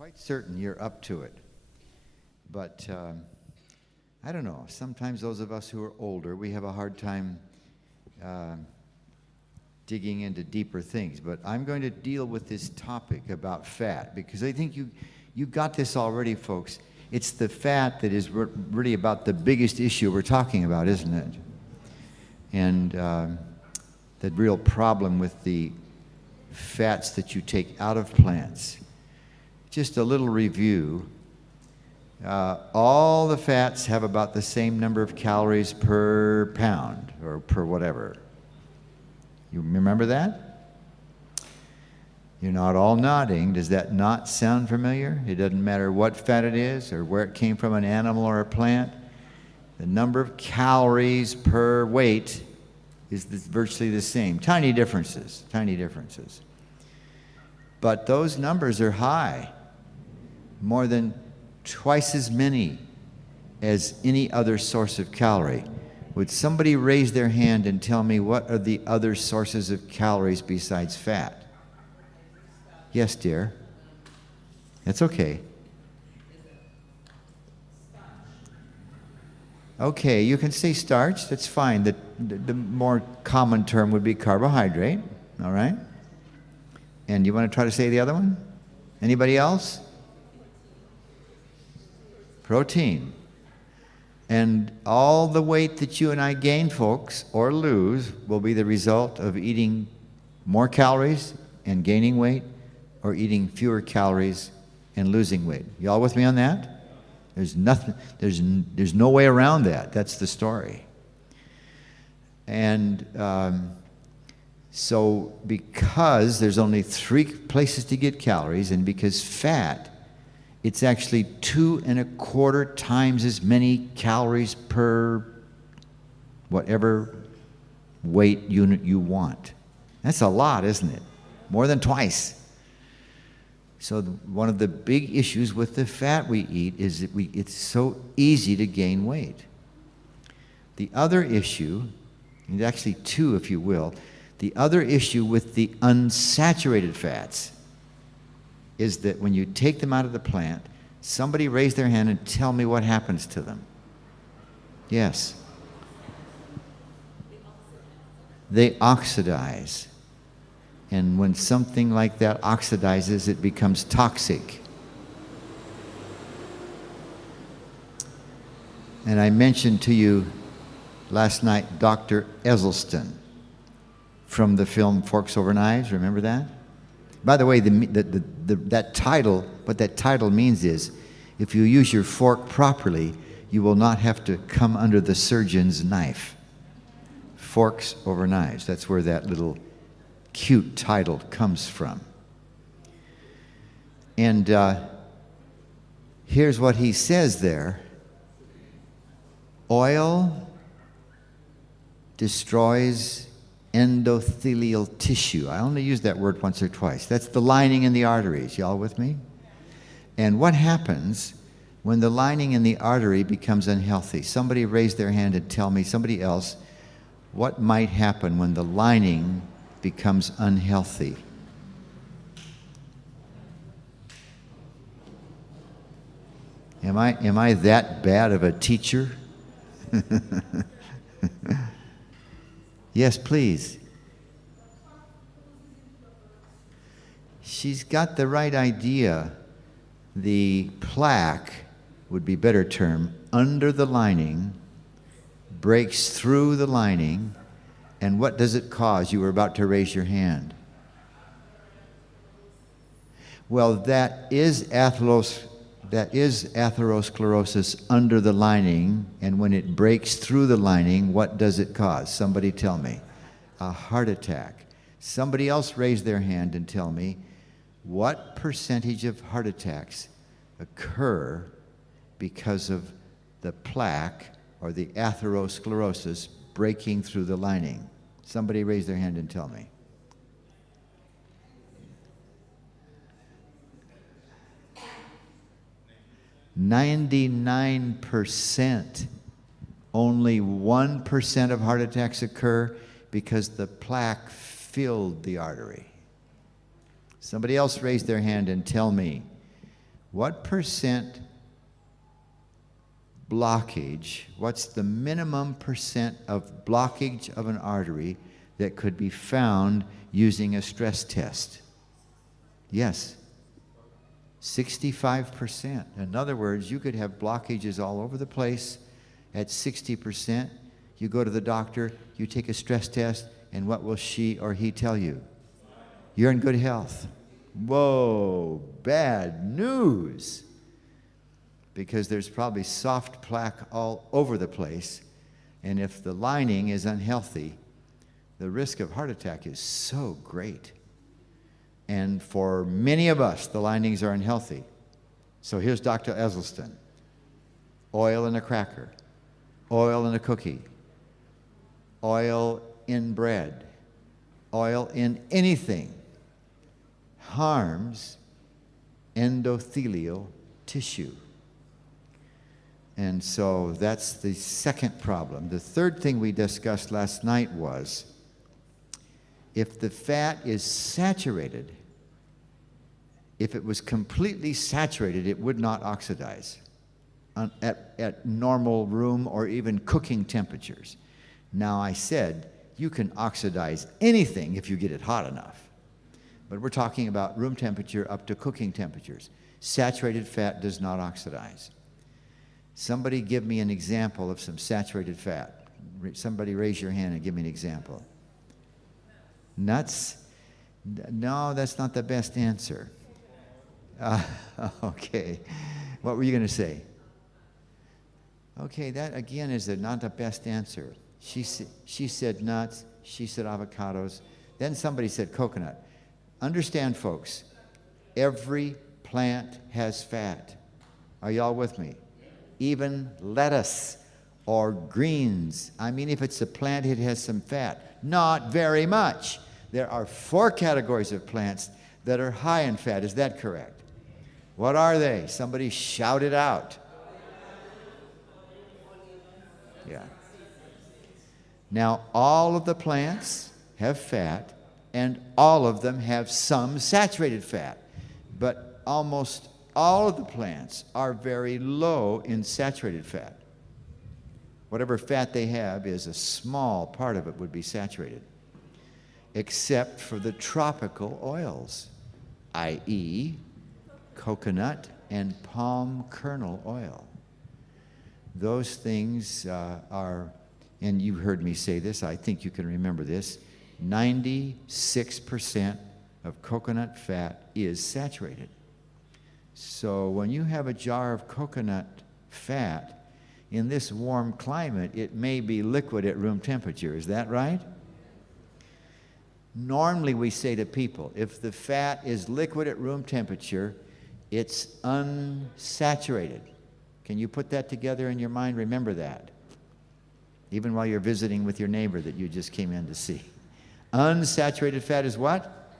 quite certain you're up to it. But I don't know. Sometimes those of us who are older, we have a hard time digging into deeper things. But I'm going to deal with this topic about fat because I think you got this already, folks. It's the fat that is really about the biggest issue we're talking about, isn't it? And the real problem with the fats that you take out of plants. Just a little review. All the fats have about the same number of calories per pound or per whatever. You remember that? You're not all nodding. Does that not sound familiar? It doesn't matter what fat it is or where it came from, an animal or a plant. The number of calories per weight is virtually the same. Tiny differences, tiny differences. But those numbers are high, more than twice as many as any other source of calorie. Would somebody raise their hand and tell me what are the other sources of calories besides fat? Yes, dear. That's okay. Okay, you can say starch. That's fine. The more common term would be carbohydrate. All right? And you want to try to say the other one? Anybody else? Protein. And all the weight that you and I gain, folks, or lose, will be the result of eating more calories and gaining weight, or eating fewer calories and losing weight. Y'all with me on that? There's nothing. There's no way around that. That's the story. And so, because there's only 3 places to get calories, and because fat, it's actually 2¼ times as many calories per whatever weight unit you want. That's a lot, isn't it? More than twice. So one of the big issues with the fat we eat is that it's so easy to gain weight. The other issue, and actually 2 if you will, the other issue with the unsaturated fats is that when you take them out of the plant, somebody raise their hand and tell me what happens to them. Yes. They oxidize. And when something like that oxidizes, it becomes toxic. And I mentioned to you last night Dr. Esselstyn from the film Forks Over Knives. Remember that? By the way, that title, what that title means is, if you use your fork properly, you will not have to come under the surgeon's knife. Forks Over Knives. That's where that little cute title comes from. And here's what he says there. Oil destroys endothelial tissue. I only use that word once or twice. That's the lining in the arteries. Y'all with me? And what happens when the lining in the artery becomes unhealthy? Somebody raise their hand and tell me, somebody else, what might happen when the lining becomes unhealthy? Am I that bad of a teacher? Yes, please. She's got the right idea. The plaque would be a better term, under the lining, breaks through the lining, and what does it cause? You were about to raise your hand. Well, that is atherosclerosis under the lining, and when it breaks through the lining, what does it cause? Somebody tell me. A heart attack. Somebody else raise their hand and tell me, what percentage of heart attacks occur because of the plaque or the atherosclerosis breaking through the lining? Somebody raise their hand and tell me. %. Only 1% of heart attacks occur because the plaque filled the artery. Somebody else raise their hand and tell me What percent blockage, what's the minimum percent of blockage of an artery that could be found using a stress test? Yes. 65%. In other words, you could have blockages all over the place at 60%. You go to the doctor, you take a stress test, and what will she or he tell you? You're in good health. Whoa, bad news. Because there's probably soft plaque all over the place, and if the lining is unhealthy, the risk of heart attack is so great. And for many of us, the linings are unhealthy. So here's Dr. Esselstyn. Oil in a cracker, oil in a cookie, oil in bread, oil in anything harms endothelial tissue. And so that's the second problem. The third thing we discussed last night was if the fat is saturated, if it was completely saturated, it would not oxidize at normal room or even cooking temperatures. Now, I said you can oxidize anything if you get it hot enough. But we're talking about room temperature up to cooking temperatures. Saturated fat does not oxidize. Somebody give me an example of some saturated fat. Somebody raise your hand and give me an example. Nuts? No, that's not the best answer. Okay. What were you going to say? Okay, that again is not the best answer. She said nuts. She said avocados. Then somebody said coconut. Understand, folks, every plant has fat. Are y'all with me? Even lettuce or greens. I mean, if it's a plant, it has some fat. Not very much. There are 4 categories of plants that are high in fat. Is that correct? What are they? Somebody shout it out. Yeah. Now, all of the plants have fat, and all of them have some saturated fat. But almost all of the plants are very low in saturated fat. Whatever fat they have is a small part of it would be saturated, except for the tropical oils, i.e., coconut and palm kernel oil. Those things are, and you heard me say this, I think you can remember this, 96% of coconut fat is saturated. So when you have a jar of coconut fat, in this warm climate, it may be liquid at room temperature. Is that right? Normally we say to people, if the fat is liquid at room temperature, it's unsaturated. Can you put that together in your mind? Remember that. Even while you're visiting with your neighbor that you just came in to see. Unsaturated fat is what?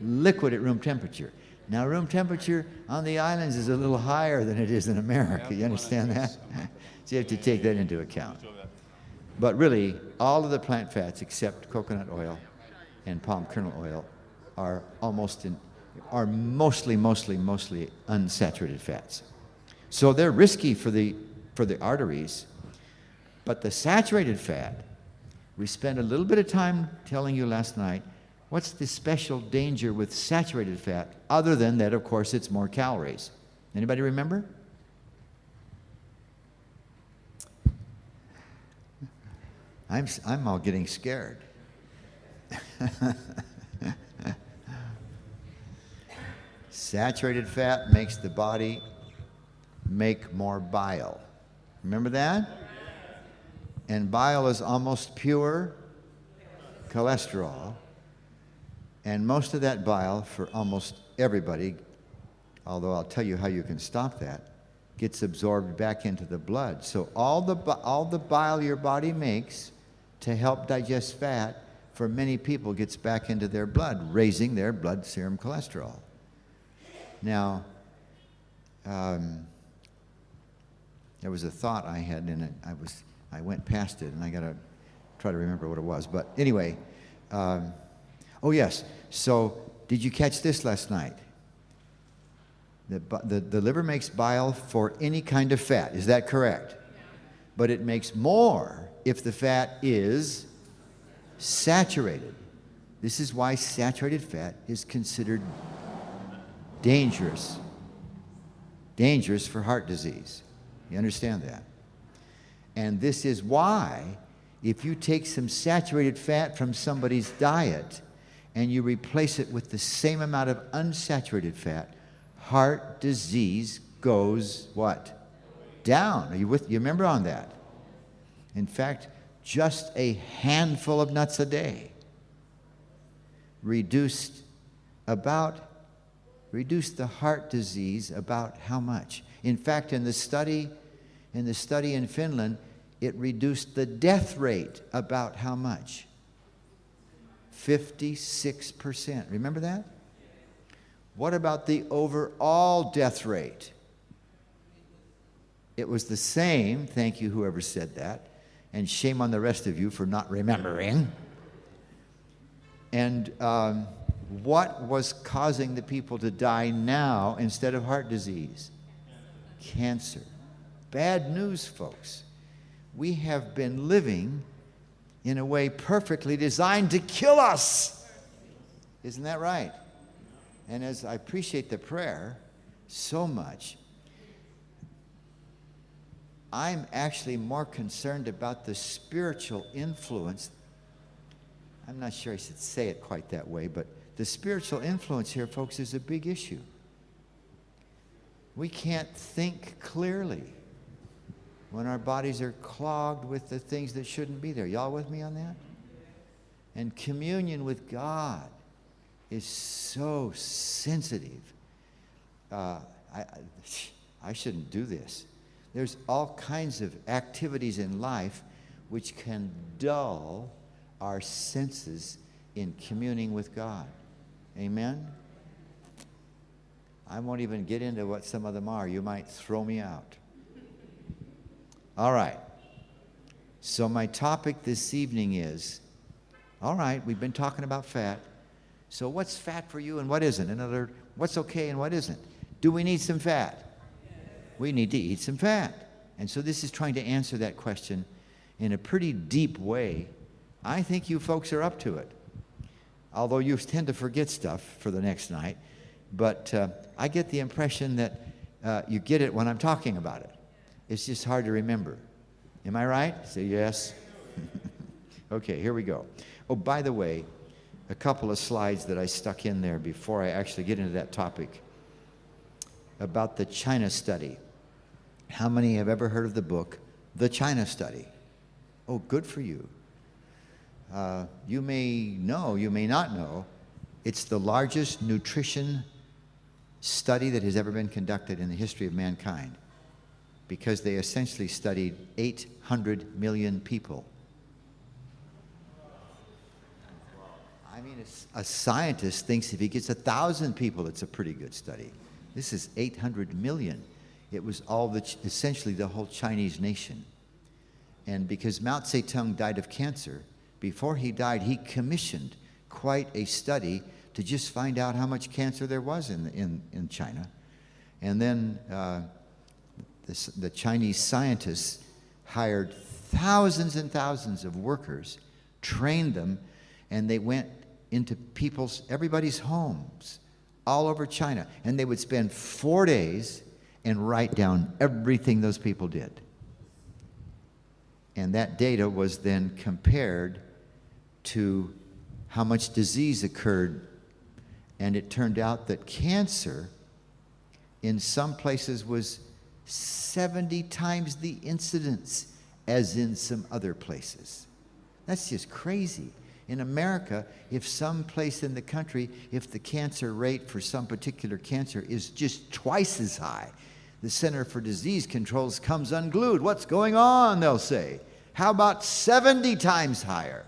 Liquid at room temperature. Now, room temperature on the islands is a little higher than it is in America. You understand that? So you have to take that into account. But really, all of the plant fats except coconut oil and palm kernel oil are mostly unsaturated fats. So they're risky for the arteries. But the saturated fat, we spent a little bit of time telling you last night, what's the special danger with saturated fat, other than that, of course, it's more calories. Anybody remember? I'm all getting scared. Saturated fat makes the body make more bile. Remember that? And bile is almost pure cholesterol. And most of that bile, for almost everybody, although I'll tell you how you can stop that, gets absorbed back into the blood. So all the bile your body makes to help digest fat, for many people, gets back into their blood, raising their blood serum cholesterol. Now, there was a thought I had in it. I went past it, and I got to try to remember what it was. But anyway, oh yes. So did you catch this last night? The liver makes bile for any kind of fat. Is that correct? But it makes more if the fat is saturated. This is why saturated fat is considered dangerous. Dangerous for heart disease. You understand that? And this is why if you take some saturated fat from somebody's diet and you replace it with the same amount of unsaturated fat, heart disease goes what? Down. Are you with? You remember on that? In fact, just a handful of nuts a day reduced the heart disease about how much? In fact, in the study in Finland, it reduced the death rate about how much? 56%. Remember that? What about the overall death rate? It was the same. Thank you, whoever said that. And shame on the rest of you for not remembering. And what was causing the people to die now instead of heart disease? Cancer. Bad news, folks. We have been living in a way perfectly designed to kill us. Isn't that right? And as I appreciate the prayer so much, I'm actually more concerned about the spiritual influence. I'm not sure I should say it quite that way, but the spiritual influence here, folks, is a big issue. We can't think clearly when our bodies are clogged with the things that shouldn't be there. Y'all with me on that? And communion with God is so sensitive. I shouldn't do this. There's all kinds of activities in life which can dull our senses in communing with God. Amen? I won't even get into what some of them are. You might throw me out. All right. So my topic this evening is, all right, we've been talking about fat. So what's fat for you and what isn't? In other words, what's okay and what isn't? Do we need some fat? We need to eat some fat. And so this is trying to answer that question in a pretty deep way. I think you folks are up to it. Although you tend to forget stuff for the next night. But I get the impression that you get it when I'm talking about it. It's just hard to remember. Am I right? Say yes. Okay, here we go. Oh, by the way, a couple of slides that I stuck in there before I actually get into that topic about the China study. How many have ever heard of the book, The China Study? Oh, good for you. You may know, you may not know, it's the largest nutrition study that has ever been conducted in the history of mankind, because they essentially studied 800 million people. I mean, a scientist thinks if he gets 1,000 people, it's a pretty good study. This is 800 million. It was essentially the whole Chinese nation. And because Mao Zedong died of cancer, before he died, he commissioned quite a study to just find out how much cancer there was in China. And then the Chinese scientists hired thousands and thousands of workers, trained them, and they went into everybody's homes all over China. And they would spend 4 days and write down everything those people did. And that data was then compared to how much disease occurred. And it turned out that cancer in some places was 70 times the incidence as in some other places. That's just crazy. In America, if some place in the country, if the cancer rate for some particular cancer is just twice as high, the Center for Disease Control comes unglued. What's going on, they'll say. How about 70 times higher?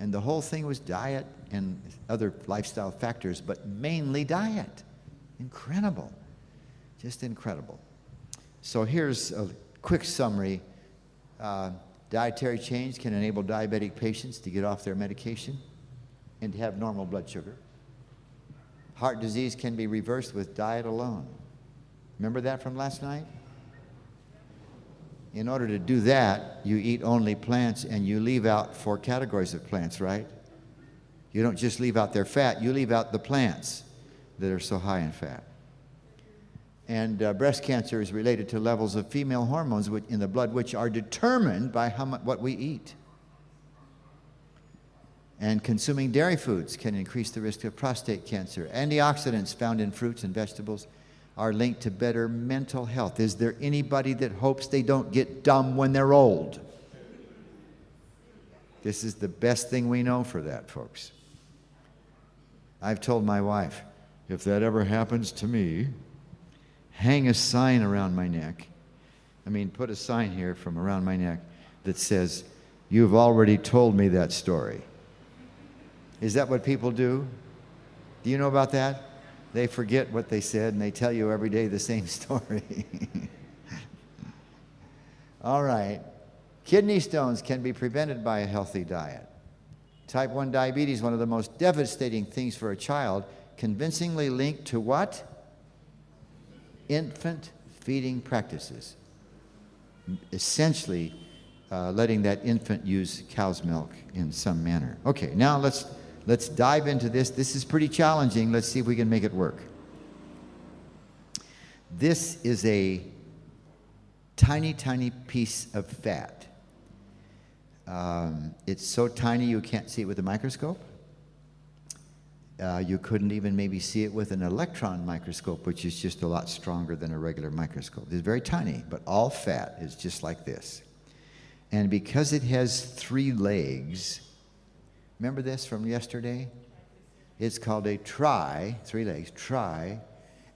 And the whole thing was diet and other lifestyle factors, but mainly diet. Incredible. Just incredible. So here's a quick summary. Dietary change can enable diabetic patients to get off their medication and to have normal blood sugar. Heart disease can be reversed with diet alone. Remember that from last night? In order to do that, you eat only plants and you leave out 4 categories of plants, right? You don't just leave out their fat, you leave out the plants that are so high in fat. And breast cancer is related to levels of female hormones in the blood, which are determined by what we eat. And consuming dairy foods can increase the risk of prostate cancer. Antioxidants found in fruits and vegetables are linked to better mental health. Is there anybody that hopes they don't get dumb when they're old? This is the best thing we know for that, folks. I've told my wife, if that ever happens to me, hang a sign around my neck. I mean, put a sign here from around my neck that says, "You've already told me that story." Is that what people do? Do you know about that? They forget what they said and they tell you every day the same story. All right. Kidney stones can be prevented by a healthy diet. Type 1 diabetes, one of the most devastating things for a child, convincingly linked to what? Infant feeding practices. Essentially, letting that infant use cow's milk in some manner. Okay, now let's dive into this. This is pretty challenging. Let's see if we can make it work. This is a tiny, tiny piece of fat. It's so tiny you can't see it with a microscope. You couldn't even maybe see it with an electron microscope, which is just a lot stronger than a regular microscope. It's very tiny, but all fat is just like this. And because it has 3 legs, remember this from yesterday? It's called a 3 legs,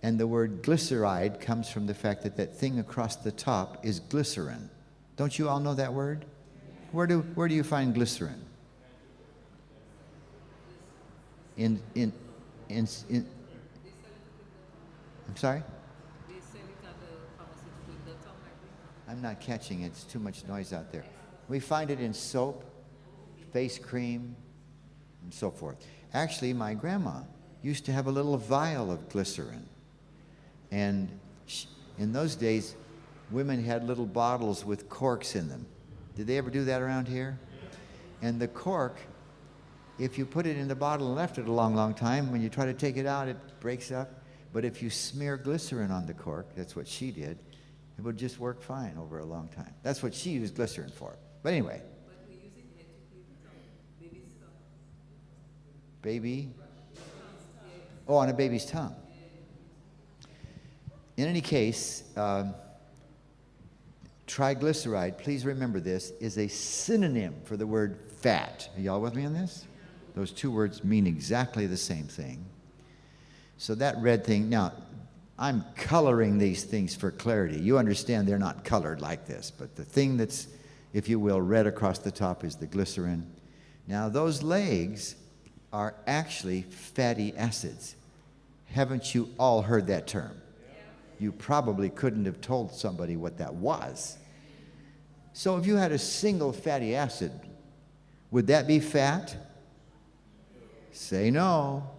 and the word glyceride comes from the fact that that thing across the top is glycerin. Don't you all know that word? Where do you find glycerin? I'm sorry? I'm not catching it. It's too much noise out there. We find it in soap, face cream, and so forth. Actually, my grandma used to have a little vial of glycerin. And in those days, women had little bottles with corks in them. Did they ever do that around here? And the cork, if you put it in the bottle and left it a long, long time, when you try to take it out, it breaks up. But if you smear glycerin on the cork, that's what she did, it would just work fine over a long time. That's what she used glycerin for. But anyway. But we use it here to clean baby's tongue. Baby? Oh, on a baby's tongue. In any case, triglyceride, please remember this, is a synonym for the word fat. Are y'all with me on this? Those 2 words mean exactly the same thing. So that red thing, now, I'm coloring these things for clarity. You understand they're not colored like this, but the thing that's, if you will, red across the top is the glycerin. Now, those legs are actually fatty acids. Haven't you all heard that term? You probably couldn't have told somebody what that was. So if you had a single fatty acid, would that be fat? Say no,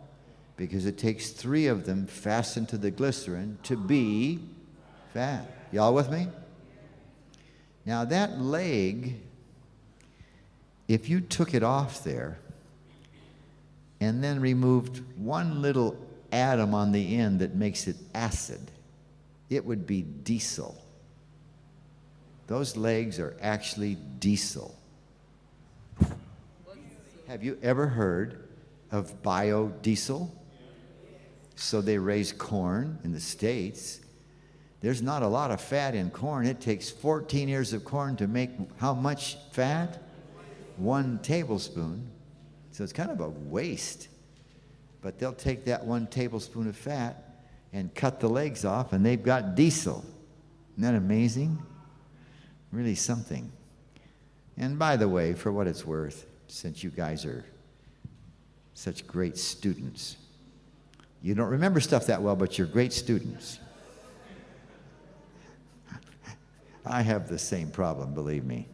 because it takes 3 of them fastened to the glycerin to be fat. Y'all with me? Now that leg, if you took it off there and then removed one little atom on the end that makes it acid, it would be diesel. Those legs are actually diesel. Have you ever heard of biodiesel? So they raise corn in the States. There's not a lot of fat in corn. It takes 14 ears of corn to make how much fat? 1 tablespoon. So it's kind of a waste. But they'll take that 1 tablespoon of fat and cut the legs off, and they've got diesel. Isn't that amazing? Really something. And by the way, for what it's worth, since you guys are such great students, you don't remember stuff that well, but you're great students. I have the same problem, believe me.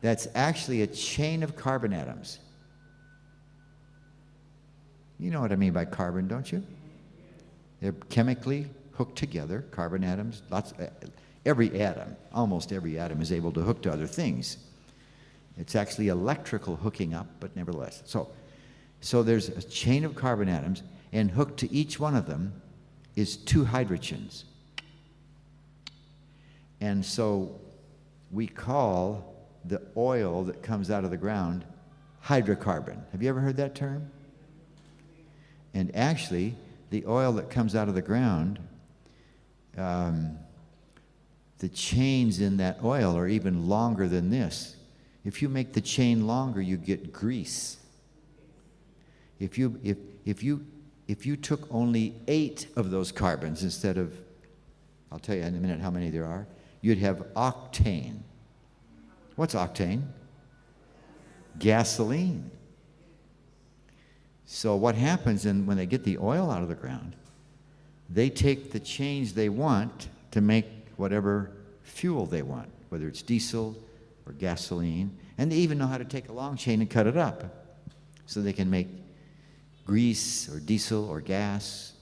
That's actually a chain of carbon atoms. You know what I mean by carbon, don't you? They're chemically hooked together, carbon atoms. Every atom, almost every atom, is able to hook to other things. It's actually electrical hooking up, but nevertheless. So there's a chain of carbon atoms, and hooked to each one of them is 2 hydrogens. And so we call the oil that comes out of the ground hydrocarbon. Have you ever heard that term? And actually, the oil that comes out of the ground, the chains in that oil are even longer than this. If you make the chain longer, you get grease. If you took only 8 of those carbons instead of, I'll tell you in a minute how many there are, you'd have octane. What's octane? Gasoline. So what happens when they get the oil out of the ground, they take the chains they want to make whatever fuel they want, whether it's diesel or gasoline, and they even know how to take a long chain and cut it up so they can make grease or diesel or gas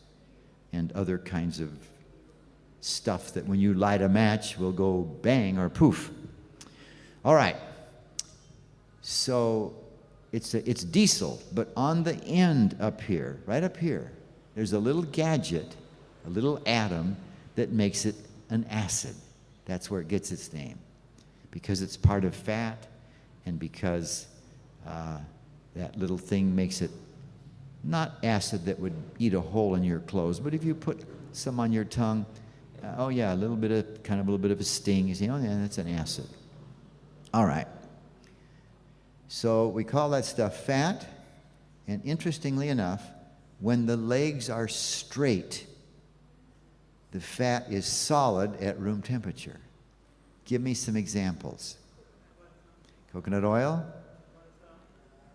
and other kinds of stuff that when you light a match will go bang or poof. All right, so it's diesel, but on the end up here, right up here, there's a little gadget, a little atom that makes it an acid. That's where it gets its name, because it's part of fat, and because that little thing makes it not acid that would eat a hole in your clothes, but if you put some on your tongue, oh yeah, a little bit of a sting, you say, oh yeah, that's an acid. All right. So we call that stuff fat, and interestingly enough, when the legs are straight, the fat is solid at room temperature. Give me some examples. Coconut oil?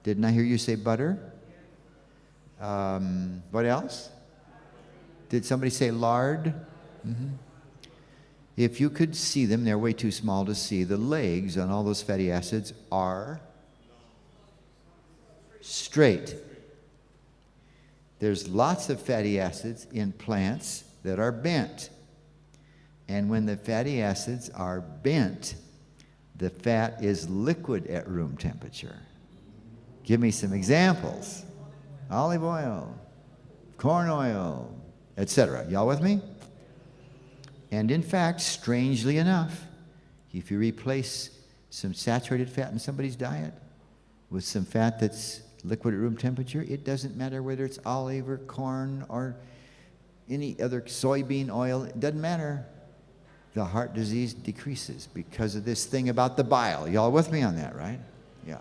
Didn't I hear you say butter? What else? Did somebody say lard? Mm-hmm. If you could see them, they're way too small to see. The legs on all those fatty acids are straight. There's lots of fatty acids in plants that are bent. And when the fatty acids are bent, the fat is liquid at room temperature. Give me some examples. Olive oil, corn oil, etc. Y'all with me? And in fact, strangely enough, if you replace some saturated fat in somebody's diet with some fat that's liquid at room temperature, it doesn't matter whether it's olive or corn or any other soybean oil, it doesn't matter. The heart disease decreases because of this thing about the bile. Y'all with me on that, right? Yeah.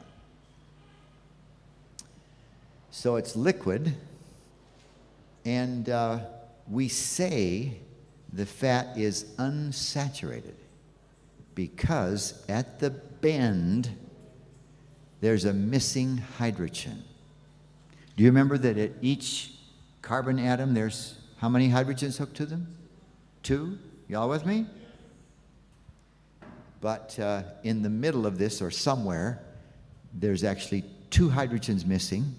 So it's liquid, and we say the fat is unsaturated because at the bend there's a missing hydrogen. Do you remember that at each carbon atom there's how many hydrogens hooked to them? 2? Y'all with me? But in the middle of this, or somewhere, there's actually 2 hydrogens missing,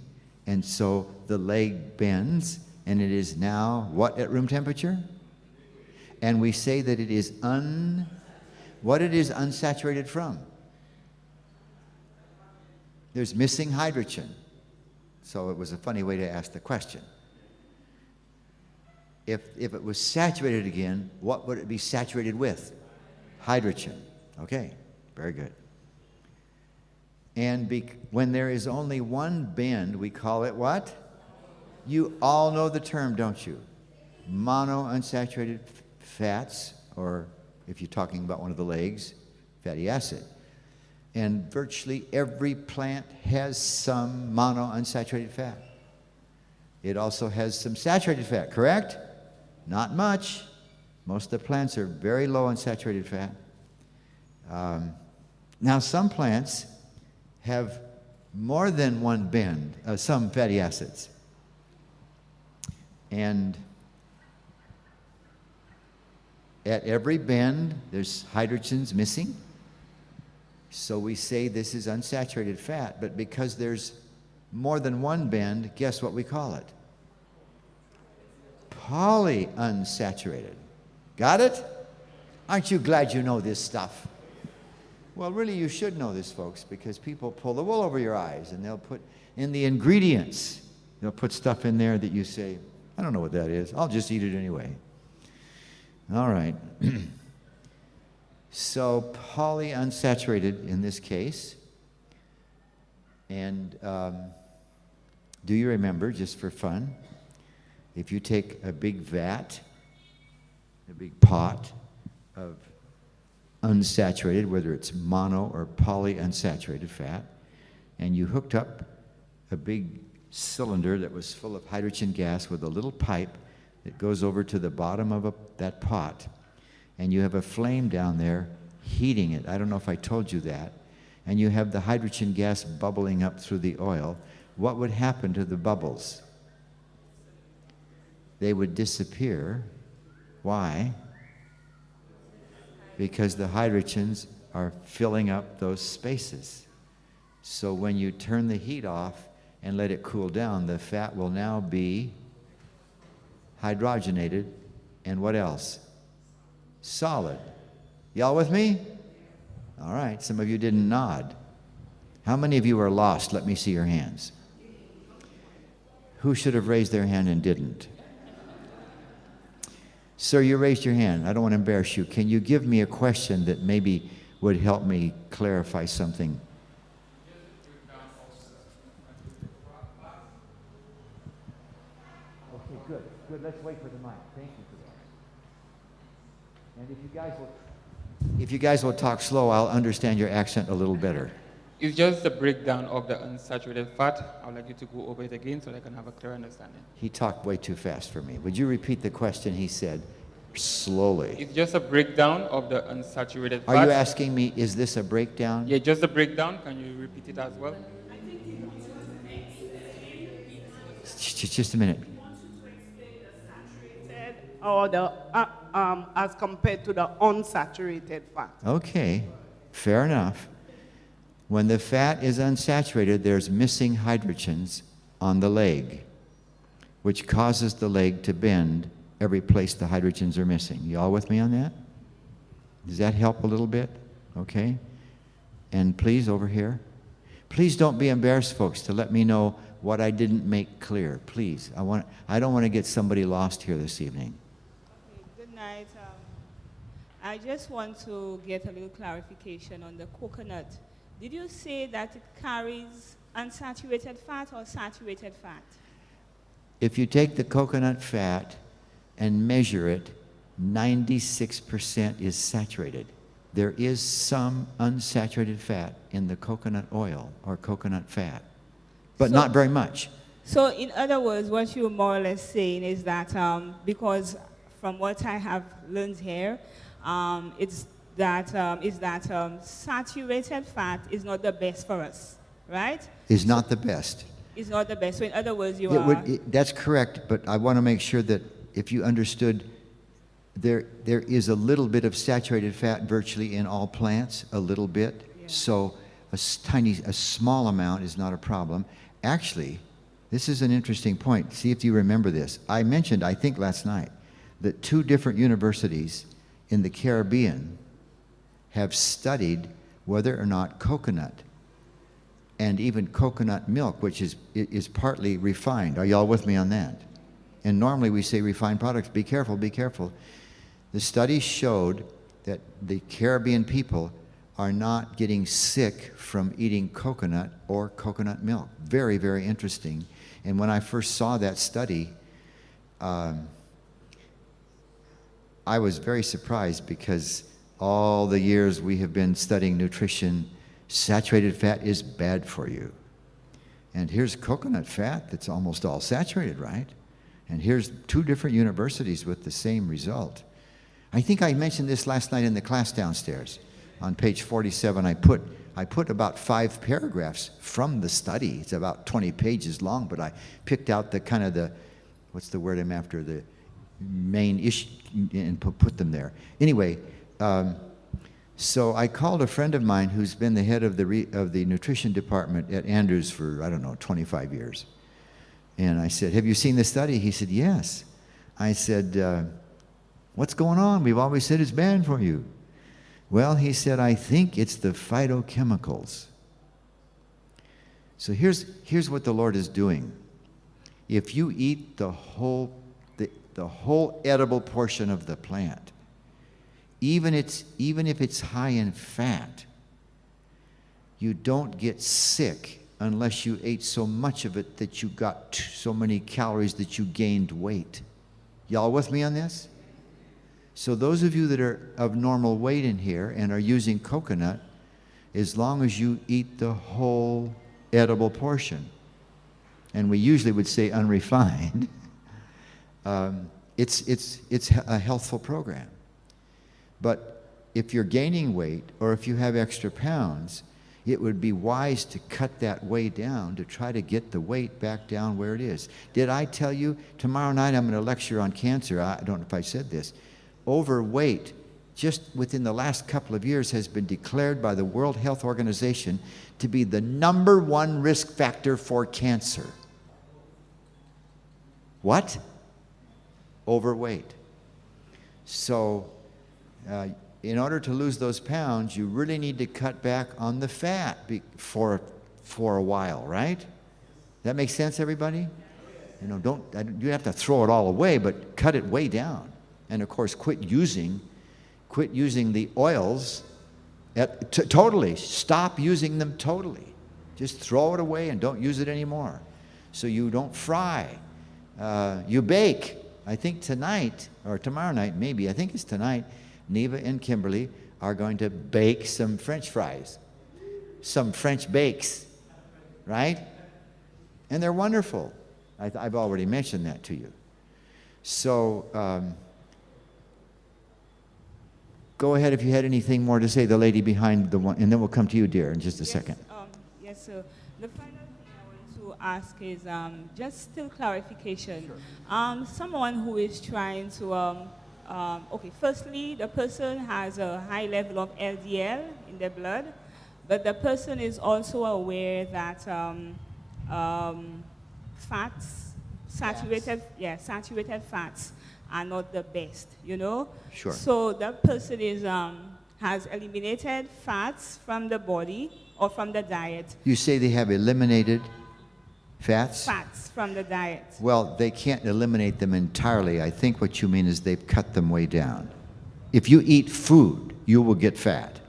and so the leg bends, and it is now what at room temperature? And we say that it is what it is unsaturated from? There's missing hydrogen. So it was a funny way to ask the question. If it was saturated again, what would it be saturated with? Hydrogen. Okay, very good. And when there is only one bend, we call it what? You all know the term, don't you? Monounsaturated fats, or if you're talking about one of the legs, fatty acid. And virtually every plant has some monounsaturated fat. It also has some saturated fat, correct? Not much. Most of the plants are very low in saturated fat. Now, some plants have more than one bend, some fatty acids. And at every bend, there's hydrogens missing. So we say this is unsaturated fat, but because there's more than one bend, guess what we call it? Polyunsaturated. Got it? Aren't you glad you know this stuff? Well, really, you should know this, folks, because people pull the wool over your eyes, and they'll put in the ingredients, they'll put stuff in there that you say, I don't know what that is. I'll just eat it anyway. All right. So polyunsaturated in this case. And do you remember, just for fun, if you take a big vat, a big pot of unsaturated, whether it's mono or polyunsaturated fat, and you hooked up a big cylinder that was full of hydrogen gas with a little pipe that goes over to the bottom of that pot, and you have a flame down there heating it. I don't know if I told you that. And you have the hydrogen gas bubbling up through the oil. What would happen to the bubbles? They would disappear. Why? Because the hydrogens are filling up those spaces. So when you turn the heat off and let it cool down, the fat will now be hydrogenated, and what else? Solid. Y'all with me? All right, some of you didn't nod. How many of you are lost? Let me see your hands. Who should have raised their hand and didn't? Sir, you raised your hand. I don't want to embarrass you. Can you give me a question that maybe would help me clarify something? Okay, good. Good. Let's wait for the mic. Thank you for that. And if you guys will talk slow, I'll understand your accent a little better. It's just the breakdown of the unsaturated fat. I would like you to go over it again so that I can have a clear understanding. He talked way too fast for me. Would you repeat the question he said slowly? It's just a breakdown of the unsaturated fat. Are you asking me, is this a breakdown? Yeah, just the breakdown. Can you repeat it as well? Just a minute. Or the as compared to the unsaturated fat. Okay, fair enough. When the fat is unsaturated, there's missing hydrogens on the leg, which causes the leg to bend every place the hydrogens are missing. You all with me on that? Does that help a little bit? Okay. And please, over here. Please don't be embarrassed, folks, to let me know what I didn't make clear. Please. I don't want to get somebody lost here this evening. Okay, good night. I just want to get a little clarification on the coconut. Did you say that it carries unsaturated fat or saturated fat? If you take the coconut fat and measure it, 96% is saturated. There is some unsaturated fat in the coconut oil or coconut fat, but not very much. So in other words, what you're more or less saying is that because from what I have learned here, is that saturated fat is not the best for us, right? Is not the best. Is not the best. So in other words, That's correct, but I want to make sure that if you understood, there is a little bit of saturated fat virtually in all plants, a little bit. Yeah. So a small amount is not a problem. Actually, this is an interesting point. See if you remember this. I mentioned, I think last night, that 2 different universities in the Caribbean have studied whether or not coconut and even coconut milk, which is partly refined. Are y'all with me on that? And normally we say refined products, be careful, be careful. The study showed that the Caribbean people are not getting sick from eating coconut or coconut milk. Very, very interesting. And when I first saw that study, I was very surprised because all the years we have been studying nutrition, saturated fat is bad for you. And here's coconut fat that's almost all saturated, right? And here's 2 different universities with the same result. I think I mentioned this last night in the class downstairs. On page 47, I put about 5 paragraphs from the study. It's about 20 pages long, but I picked out what's the word I'm after, the main issue, and put them there. Anyway, So I called a friend of mine who's been the head of the nutrition department at Andrews for, I don't know, 25 years. And I said, have you seen this study? He said, yes. I said, what's going on? We've always said it's bad for you. Well, he said, I think it's the phytochemicals. So here's what the Lord is doing. If you eat the whole edible portion of the plant, even if it's high in fat, you don't get sick unless you ate so much of it that you got so many calories that you gained weight. Y'all with me on this? So those of you that are of normal weight in here and are using coconut, as long as you eat the whole edible portion, and we usually would say unrefined, it's a healthful program. But if you're gaining weight or if you have extra pounds, it would be wise to cut that way down to try to get the weight back down where it is. Did I tell you, tomorrow night I'm going to lecture on cancer. I don't know if I said this. Overweight, just within the last couple of years, has been declared by the World Health Organization to be the #1 risk factor for cancer. What? Overweight. So, in order to lose those pounds, you really need to cut back on the fat for a while, right? That makes sense, everybody? You know, you have to throw it all away, but cut it way down. And of course, quit using the oils. Totally, stop using them totally. Just throw it away and don't use it anymore. So you don't fry. You bake. I think tonight, or tomorrow night maybe, I think it's tonight, Neva and Kimberly are going to bake some French fries, some French bakes, right? And they're wonderful. I've already mentioned that to you. So go ahead if you had anything more to say, the lady behind the one, and then we'll come to you, dear, in just a second. Yes, sir. The final thing I want to ask is just still clarification. Sure. Someone who is trying to, okay, firstly, the person has a high level of LDL in their blood, but the person is also aware that fats, saturated fats are not the best, you know? Sure. So that person is, has eliminated fats from the body or from the diet. You say they have eliminated fats? Fats from the diet. Well, they can't eliminate them entirely. I think what you mean is they've cut them way down. If you eat food, you will get fat.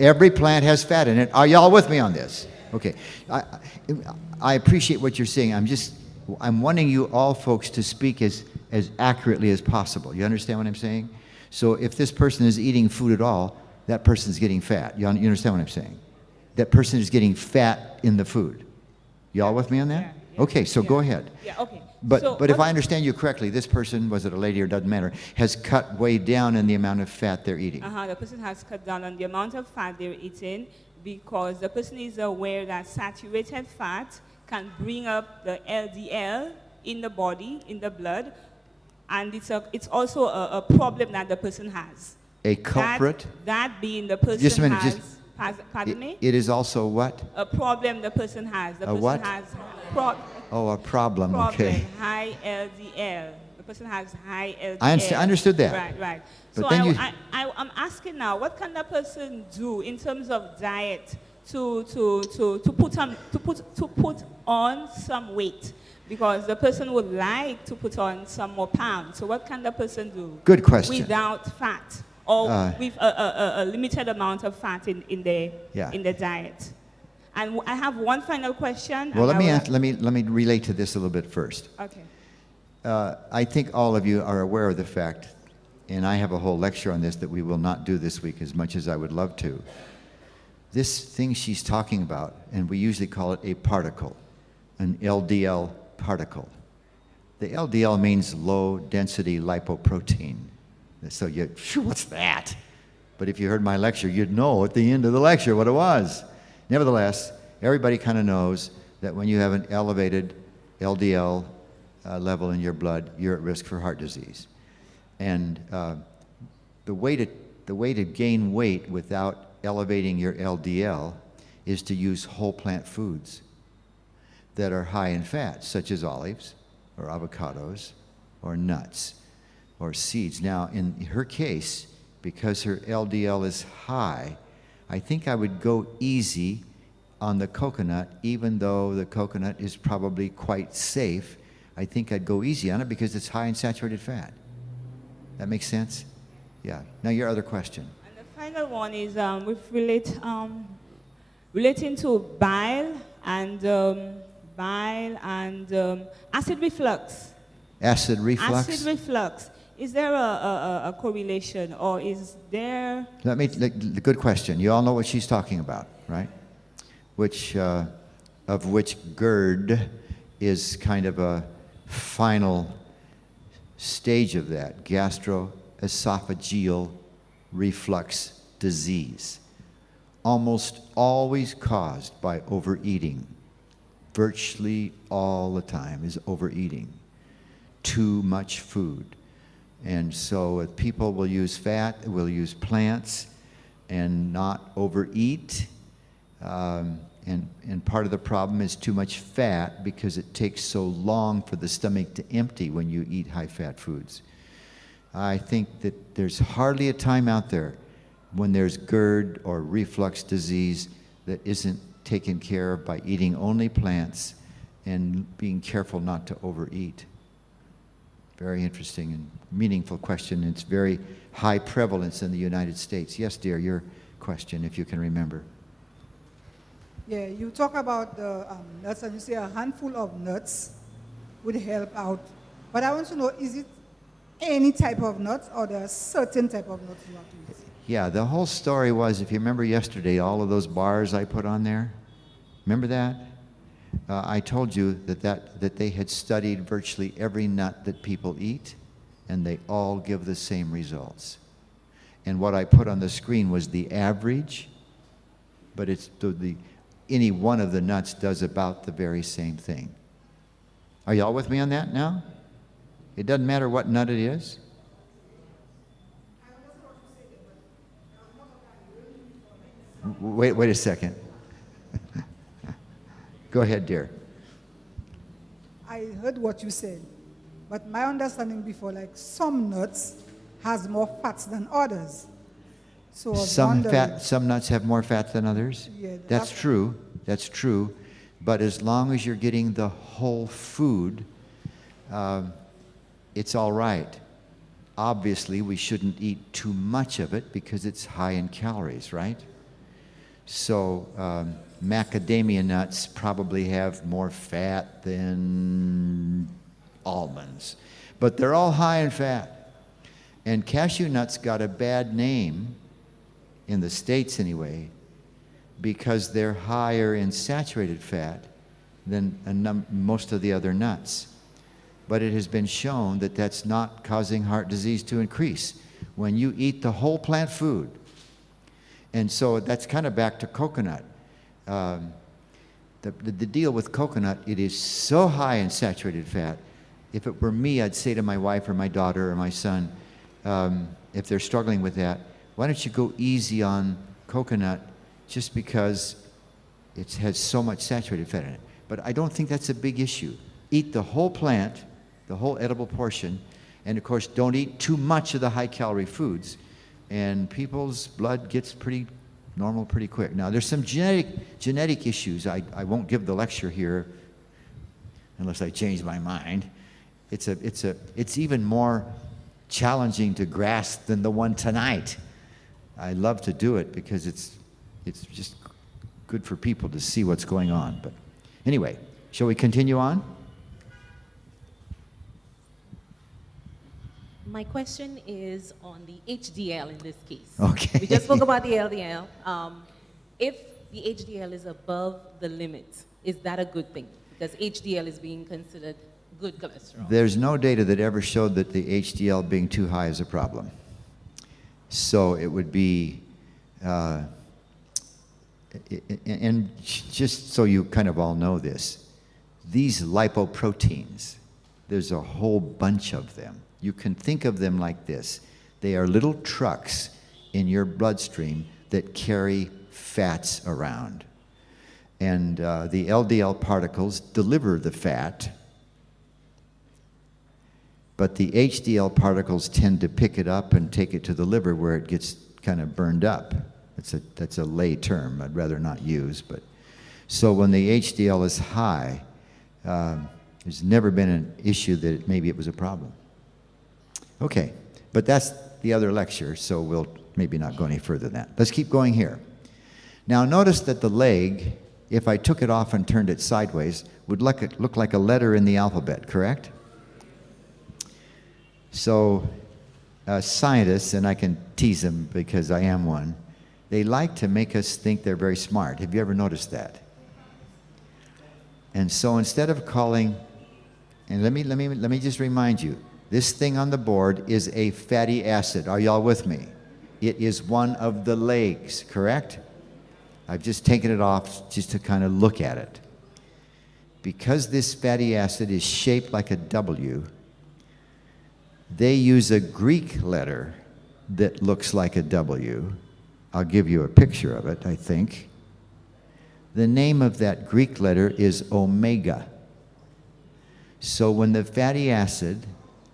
Every plant has fat in it. Are y'all with me on this? Okay. I appreciate what you're saying. I'm wanting you all folks to speak as accurately as possible. You understand what I'm saying? So if this person is eating food at all, that person is getting fat. You understand what I'm saying? That person is getting fat in the food. Y'all with me on that? Yeah. Okay, so go ahead. Yeah, okay. But if I understand you correctly, this person, was it a lady or doesn't matter, has cut way down in the amount of fat they're eating. The person has cut down on the amount of fat they're eating because the person is aware that saturated fat can bring up the LDL in the body, in the blood, and it's also a problem that the person has. A culprit? That being the person just a minute, has pardon me? It is also what? A problem the person has. The a person what? has a problem, okay. High LDL. The person has high LDL. I understood that. Right. But so then I'm asking now, what can the person do in terms of diet to put on some weight? Because the person would like to put on some more pounds. So what can the person do? Good question. Without fat or with a limited amount of fat in the diet. And I have one final question. Well, let me relate to this a little bit first. Okay. I think all of you are aware of the fact, and I have a whole lecture on this that we will not do this week as much as I would love to. This thing she's talking about, and we usually call it a particle, an LDL particle. The LDL means low density lipoprotein. So what's that? But if you heard my lecture, you'd know at the end of the lecture what it was. Nevertheless, everybody kind of knows that when you have an elevated LDL level in your blood, you're at risk for heart disease. And the way to the way to gain weight without elevating your LDL is to use whole plant foods that are high in fat, such as olives or avocados or nuts or seeds. Now, in her case, because her LDL is high, I think I would go easy on the coconut, even though the coconut is probably quite safe. I think I'd go easy on it because it's high in saturated fat. That makes sense? Yeah. Now your other question. And the final one is relating to bile and acid reflux. Acid reflux? Acid reflux. Is there a correlation, or is there... Good question. You all know what she's talking about, right? Of which GERD is kind of a final stage of that, gastroesophageal reflux disease. Almost always caused by overeating. Virtually all the time is overeating. Too much food. And so if people will use fat, will use plants, and not overeat. And part of the problem is too much fat because it takes so long for the stomach to empty when you eat high-fat foods. I think that there's hardly a time out there when there's GERD or reflux disease that isn't taken care of by eating only plants and being careful not to overeat. Very interesting and meaningful question. It's very high prevalence in the United States. Yes, dear, your question, if you can remember. Yeah, you talk about the nuts, and you say a handful of nuts would help out. But I want to know, is it any type of nuts, or there are certain type of nuts you have to use? Yeah, the whole story was, if you remember yesterday, all of those bars I put on there, remember that? I told you that they had studied virtually every nut that people eat, and they all give the same results. And what I put on the screen was the average, but it's any one of the nuts does about the very same thing. Are y'all with me on that now? It doesn't matter what nut it is? Wait a second. Go ahead, dear. I heard what you said, but my understanding before, like some nuts has more fats than others. So some nuts have more fat than others? Yeah, that's true. That's true. But as long as you're getting the whole food, it's all right. Obviously, we shouldn't eat too much of it because it's high in calories, right? So macadamia nuts probably have more fat than almonds. But they're all high in fat. And cashew nuts got a bad name, in the States anyway, because they're higher in saturated fat than most of the other nuts. But it has been shown that that's not causing heart disease to increase when you eat the whole plant food. And so that's kind of back to coconut. The deal with coconut, it is so high in saturated fat. If it were me, I'd say to my wife or my daughter or my son, if they're struggling with that, why don't you go easy on coconut just because it has so much saturated fat in it. But I don't think that's a big issue. Eat the whole plant, the whole edible portion, and of course don't eat too much of the high-calorie foods, and people's blood gets pretty normal pretty quick. Now there's some genetic issues. I won't give the lecture here unless I change my mind. It's even more challenging to grasp than the one tonight. I love to do it because it's just good for people to see what's going on. But anyway, shall we continue on? My question is on the HDL in this case. Okay. We just spoke about the LDL. If the HDL is above the limit, is that a good thing? Because HDL is being considered good cholesterol. There's no data that ever showed that the HDL being too high is a problem. So it would be, and just so you kind of all know this, these lipoproteins, there's a whole bunch of them. You can think of them like this. They are little trucks in your bloodstream that carry fats around. And the LDL particles deliver the fat, but the HDL particles tend to pick it up and take it to the liver where it gets kind of burned up. That's a lay term I'd rather not use. But so when the HDL is high, there's never been an issue that maybe it was a problem. Okay, but that's the other lecture, so we'll maybe not go any further than that. Let's keep going here. Now notice that the leg, if I took it off and turned it sideways, would look like a letter in the alphabet, correct? So scientists, and I can tease them because I am one, they like to make us think they're very smart. Have you ever noticed that? And so instead of calling, and let me just remind you, this thing on the board is a fatty acid. Are y'all with me? It is one of the legs, correct? I've just taken it off just to kind of look at it. Because this fatty acid is shaped like a W, they use a Greek letter that looks like a W. I'll give you a picture of it, I think. The name of that Greek letter is omega. So when the fatty acid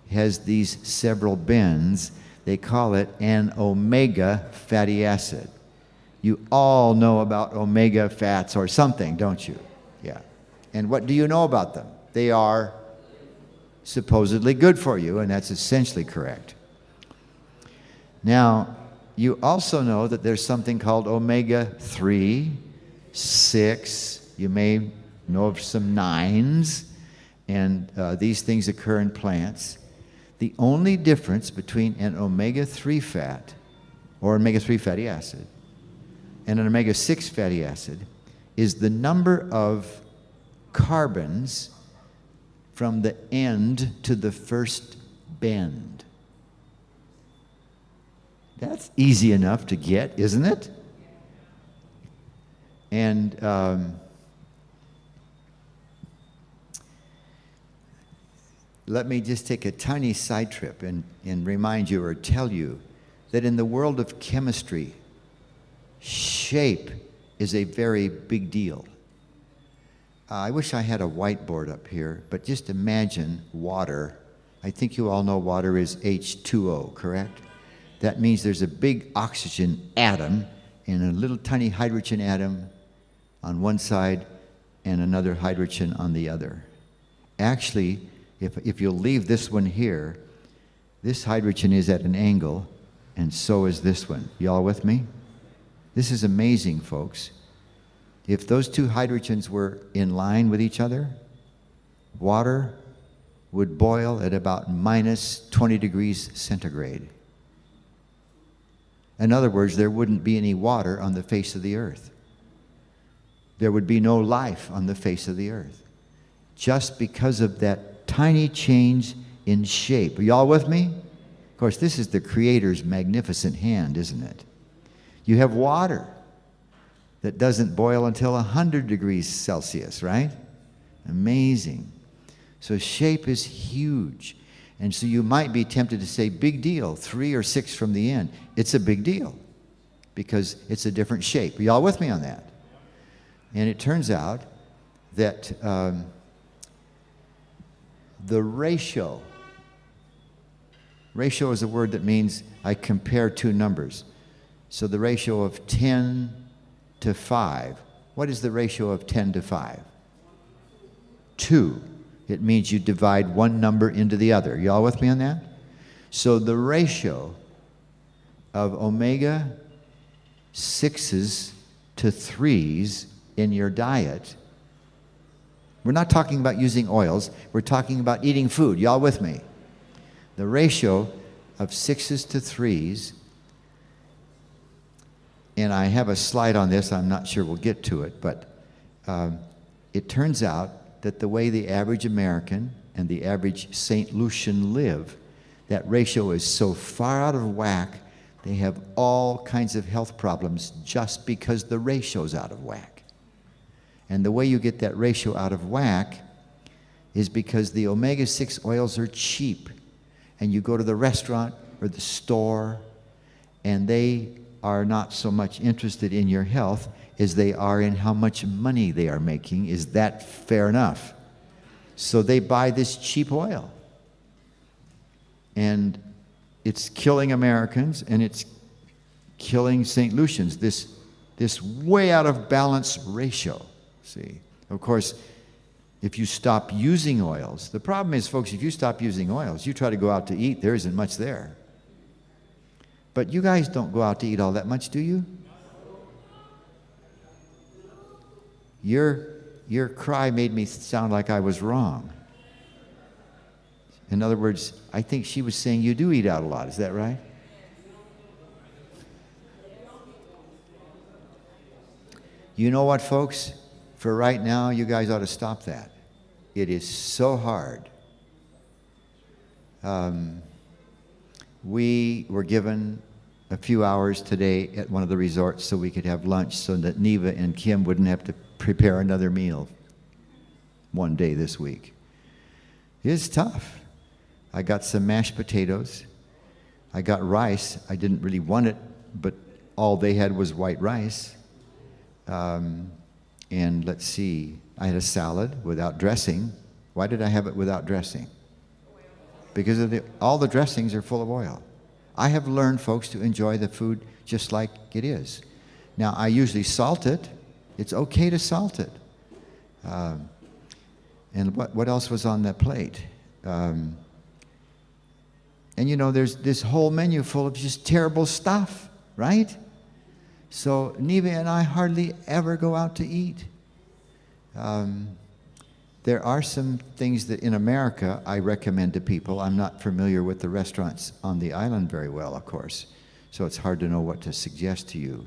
has these several bends, they call it an omega fatty acid. You all know about omega fats or something, don't you? Yeah. And what do you know about them? They are supposedly good for you, and that's essentially correct. Now, you also know that there's something called omega-3, 6, you may know of some 9s, and these things occur in plants. The only difference between an omega-3 fat, or omega-3 fatty acid, and an omega-6 fatty acid is the number of carbons from the end to the first bend. That's easy enough to get, isn't it? And let me just take a tiny side trip and remind you or tell you that in the world of chemistry, shape is a very big deal. I wish I had a whiteboard up here, but just imagine water. I think you all know water is H2O, correct? That means there's a big oxygen atom and a little tiny hydrogen atom on one side and another hydrogen on the other. Actually, if you'll leave this one here, this hydrogen is at an angle, and so is this one. Y'all with me? This is amazing, folks. If those two hydrogens were in line with each other, water would boil at about minus 20 degrees centigrade. In other words, there wouldn't be any water on the face of the earth. There would be no life on the face of the earth, just because of that tiny change in shape. Are y'all with me? Of course, this is the Creator's magnificent hand, isn't it? You have water that doesn't boil until 100 degrees Celsius, right? Amazing. So shape is huge. And so you might be tempted to say, big deal, 3 or 6 from the end. It's a big deal because it's a different shape. Are y'all with me on that? And it turns out that the ratio is a word that means I compare two numbers. So the ratio of 10 to 5. What is the ratio of 10 to 5? 2. It means you divide one number into the other. Y'all with me on that? So the ratio of omega 6s to 3s in your diet, we're not talking about using oils, we're talking about eating food. Y'all with me? The ratio of 6s to 3s, and I have a slide on this, I'm not sure we'll get to it, but it turns out that the way the average American and the average St. Lucian live, that ratio is so far out of whack, they have all kinds of health problems just because the ratio's out of whack. And the way you get that ratio out of whack is because the omega-6 oils are cheap. And you go to the restaurant or the store, and they are not so much interested in your health as they are in how much money they are making. Is that fair enough? So they buy this cheap oil. And it's killing Americans, and it's killing St. Lucians, this way out of balance ratio. See, of course, if you stop using oils, the problem is, folks, if you stop using oils, you try to go out to eat, there isn't much there. But you guys don't go out to eat all that much, do you? Your cry made me sound like I was wrong. In other words, I think she was saying you do eat out a lot. Is that right? You know what, folks? For right now, you guys ought to stop that. It is so hard. We were given a few hours today at one of the resorts so we could have lunch so that Neva and Kim wouldn't have to prepare another meal one day this week. It's tough. I got some mashed potatoes. I got rice. I didn't really want it, but all they had was white rice. And let's see, I had a salad without dressing. Why did I have it without dressing? Because of all the dressings are full of oil. I have learned, folks, to enjoy the food just like it is. Now, I usually salt it. It's okay to salt it. And what else was on that plate? And you know, there's this whole menu full of just terrible stuff, right? So Neva and I hardly ever go out to eat. There are some things that in America I recommend to people. I'm not familiar with the restaurants on the island very well, of course, so it's hard to know what to suggest to you.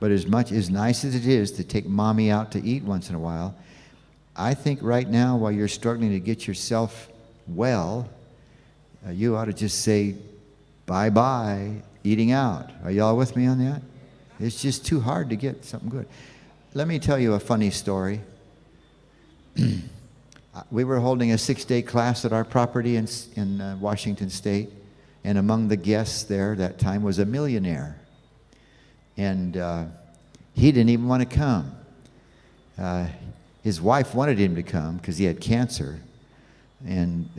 But as nice as it is to take mommy out to eat once in a while, I think right now, while you're struggling to get yourself well, you ought to just say bye-bye eating out. Are y'all with me on that? It's just too hard to get something good. Let me tell you a funny story. We were holding a 6-day class at our property in Washington State, and among the guests there that time was a millionaire. And he didn't even want to come. His wife wanted him to come because he had cancer, and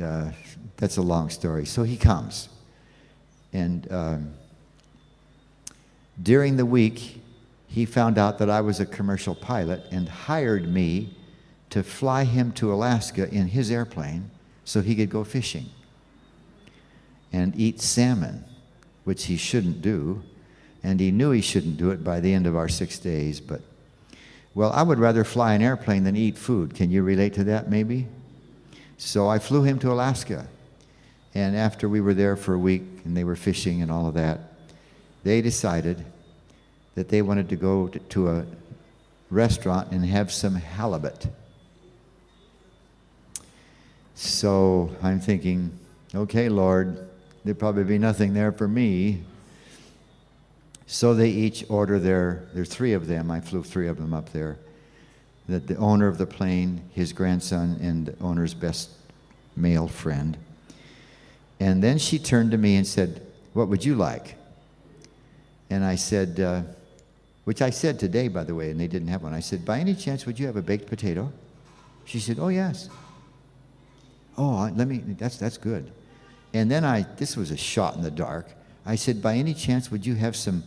that's a long story. So he comes. And during the week, he found out that I was a commercial pilot and hired me to fly him to Alaska in his airplane so he could go fishing and eat salmon, which he shouldn't do. And he knew he shouldn't do it by the end of our 6 days. But, well, I would rather fly an airplane than eat food. Can you relate to that, maybe? So I flew him to Alaska. And after we were there for a week and they were fishing and all of that, they decided that they wanted to go to a restaurant and have some halibut. So I'm thinking, okay, Lord, there'll probably be nothing there for me. So they each order there are 3 of them. I flew 3 of them up there. The owner of the plane, his grandson, and the owner's best male friend. And then she turned to me and said, what would you like? And I said, which I said today, by the way, and they didn't have one. I said, by any chance, would you have a baked potato? She said, oh, yes. Oh, that's good. And then this was a shot in the dark. I said, by any chance, would you have some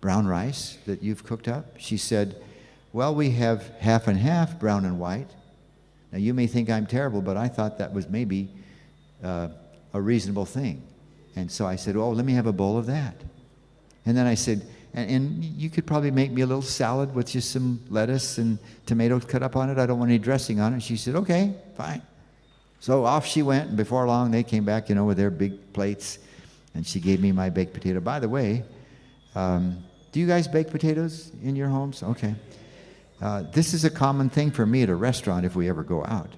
brown rice that you've cooked up? She said, well, we have half and half, brown and white. Now, you may think I'm terrible, but I thought that was maybe a reasonable thing. And so I said, oh, let me have a bowl of that. And then I said, and you could probably make me a little salad with just some lettuce and tomatoes cut up on it. I don't want any dressing on it. She said, okay, fine. So off she went, and before long they came back, with their big plates, and she gave me my baked potato. By the way, do you guys bake potatoes in your homes? Okay. This is a common thing for me at a restaurant if we ever go out.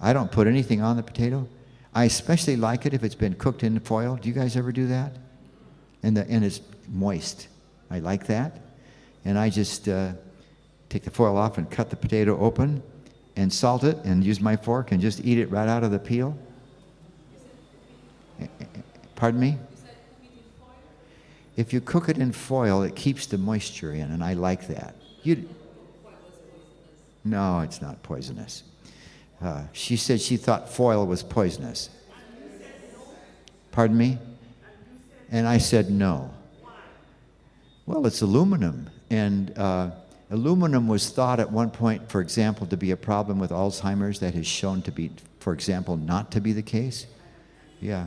I don't put anything on the potato. I especially like it if it's been cooked in foil. Do you guys ever do that? And it's moist. I like that. And I just take the foil off and cut the potato open and salt it and use my fork and just eat it right out of the peel. Pardon me? if you cook it in foil, it keeps the moisture in, and I like that. No, it's not poisonous. She said she thought foil was poisonous. Pardon me? And I said no. Well, it's aluminum, and aluminum was thought at one point, for example, to be a problem with Alzheimer's. That has shown to be, for example, not to be the case. Yeah.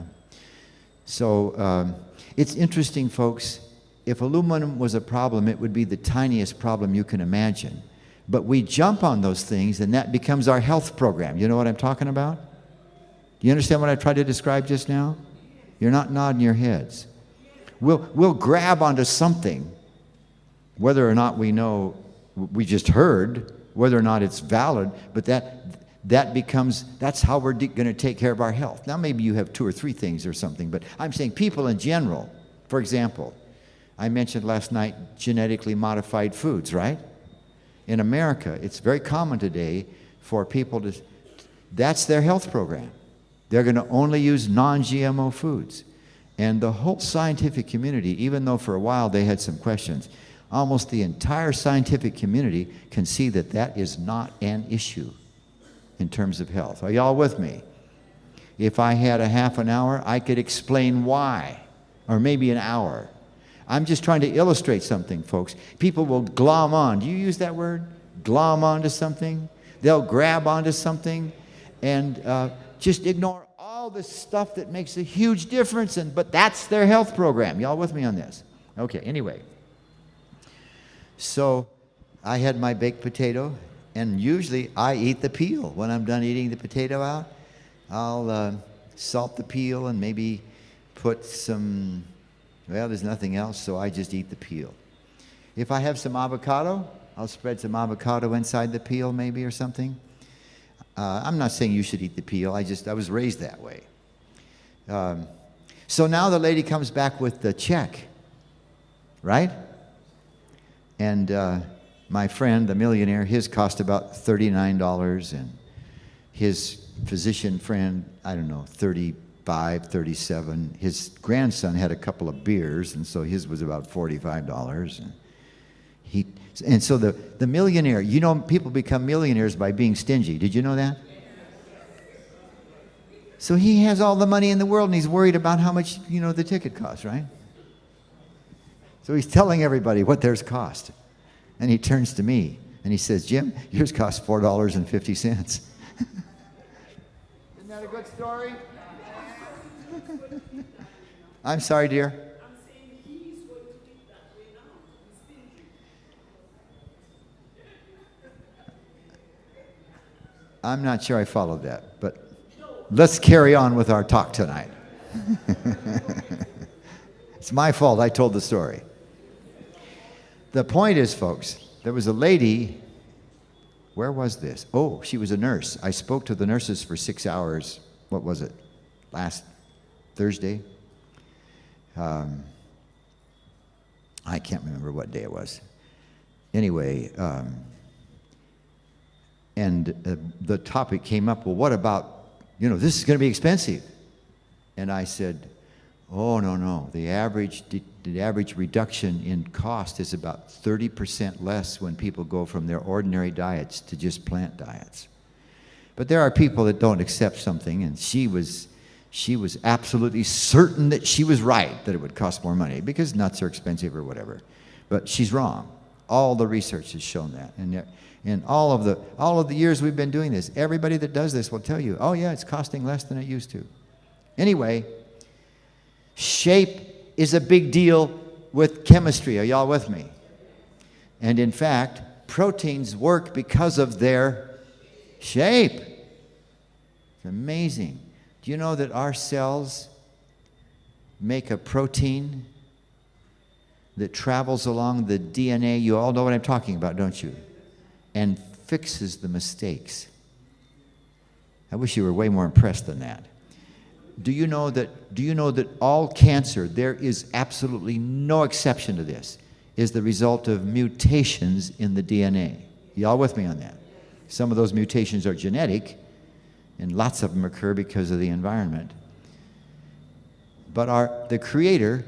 So it's interesting, folks. If aluminum was a problem, it would be the tiniest problem you can imagine. But we jump on those things, and that becomes our health program. You know what I'm talking about? Do you understand what I tried to describe just now? You're not nodding your heads. We'll grab onto something, whether or not we know, we just heard, whether or not it's valid, but that becomes, that's how we're going to take care of our health. Now maybe you have 2 or 3 things or something, but I'm saying people in general. For example, I mentioned last night genetically modified foods, right? In America, it's very common today for people to, that's their health program. They're going to only use non-GMO foods. And the whole scientific community, even though for a while they had some questions, almost the entire scientific community can see that that is not an issue in terms of health. Are y'all with me? If I had a half an hour, I could explain why, or maybe an hour. I'm just trying to illustrate something, folks. People will glom on. Do you use that word? Glom onto something? They'll grab onto something and just ignore all the stuff that makes a huge difference, but that's their health program. Y'all with me on this? Okay, anyway. So I had my baked potato, and usually I eat the peel. When I'm done eating the potato out, I'll salt the peel and maybe put some, well, there's nothing else, so I just eat the peel. If I have some avocado, I'll spread some avocado inside the peel maybe or something. I'm not saying you should eat the peel. I was raised that way. So now the lady comes back with the check, right? And my friend, the millionaire, his cost about $39, and his physician friend, I don't know, $35, $37. His grandson had a couple of beers, and so his was about $45. And so the millionaire, you know, people become millionaires by being stingy. Did you know that? So he has all the money in the world, and he's worried about how much, you know, the ticket costs, right? So he's telling everybody what theirs cost. And he turns to me, and he says, Jim, yours costs $4.50. Isn't that a good story? I'm sorry, dear. I'm not sure I followed that, but let's carry on with our talk tonight. It's my fault I told the story. The point is, folks, there was a lady, where was this? Oh, she was a nurse. I spoke to the nurses for 6 hours, what was it, last Thursday? I can't remember what day it was. Anyway, and the topic came up, well, what about, you know, this is going to be expensive. And I said, oh, no. The average reduction in cost is about 30% less when people go from their ordinary diets to just plant diets. But there are people that don't accept something, and she was absolutely certain that she was right, that it would cost more money because nuts are expensive or whatever. But she's wrong. All the research has shown that. And in all of the years we've been doing this, everybody that does this will tell you, oh yeah, it's costing less than it used to. Anyway, shape is a big deal with chemistry. Are y'all with me? And in fact, proteins work because of their shape. It's amazing. Do you know that our cells make a protein that travels along the DNA? You all know what I'm talking about, don't you? And fixes the mistakes. I wish you were way more impressed than that. Do you know that all cancer, there is absolutely no exception to this, is the result of mutations in the DNA? Y'all with me on that? Some of those mutations are genetic, and lots of them occur because of the environment. But the Creator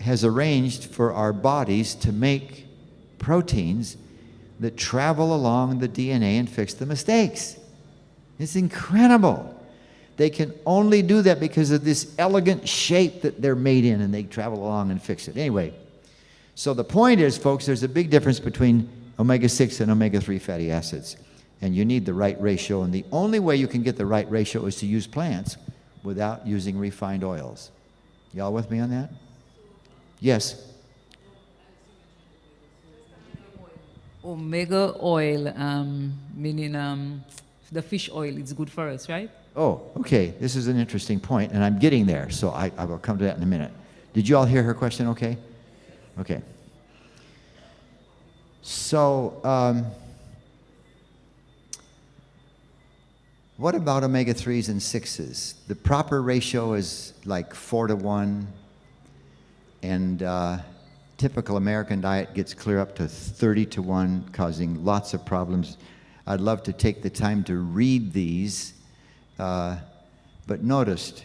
has arranged for our bodies to make proteins that travel along the DNA and fix the mistakes. It's incredible. They can only do that because of this elegant shape that they're made in, and they travel along and fix it. Anyway, so the point is, folks, there's a big difference between omega-6 and omega-3 fatty acids, and you need the right ratio, and the only way you can get the right ratio is to use plants without using refined oils. Y'all with me on that? Yes? Omega oil, meaning the fish oil, it's good for us, right? Oh, okay. This is an interesting point, and I'm getting there, so I will come to that in a minute. Did you all hear her question okay? Okay. So, what about omega-3s and 6s? The proper ratio is like 4-to-1, and typical American diet gets clear up to 30-to-1, causing lots of problems. I'd love to take the time to read these, but noticed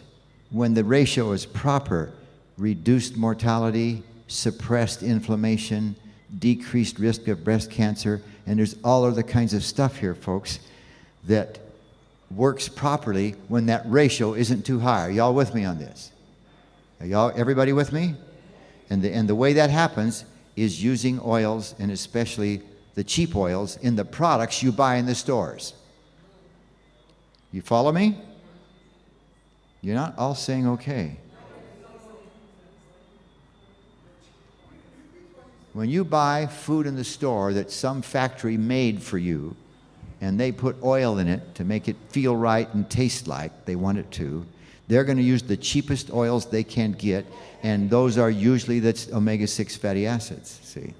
when the ratio is proper, reduced mortality, suppressed inflammation, decreased risk of breast cancer, and there's all other kinds of stuff here, folks, that works properly when that ratio isn't too high. Are y'all with me on this? Are y'all, everybody with me? And the way that happens is using oils, and especially the cheap oils, in the products you buy in the stores. You follow me? You're not all saying okay. When you buy food in the store that some factory made for you, and they put oil in it to make it feel right and taste like they want it to, they're going to use the cheapest oils they can get, and those are usually that's omega-6 fatty acids, see?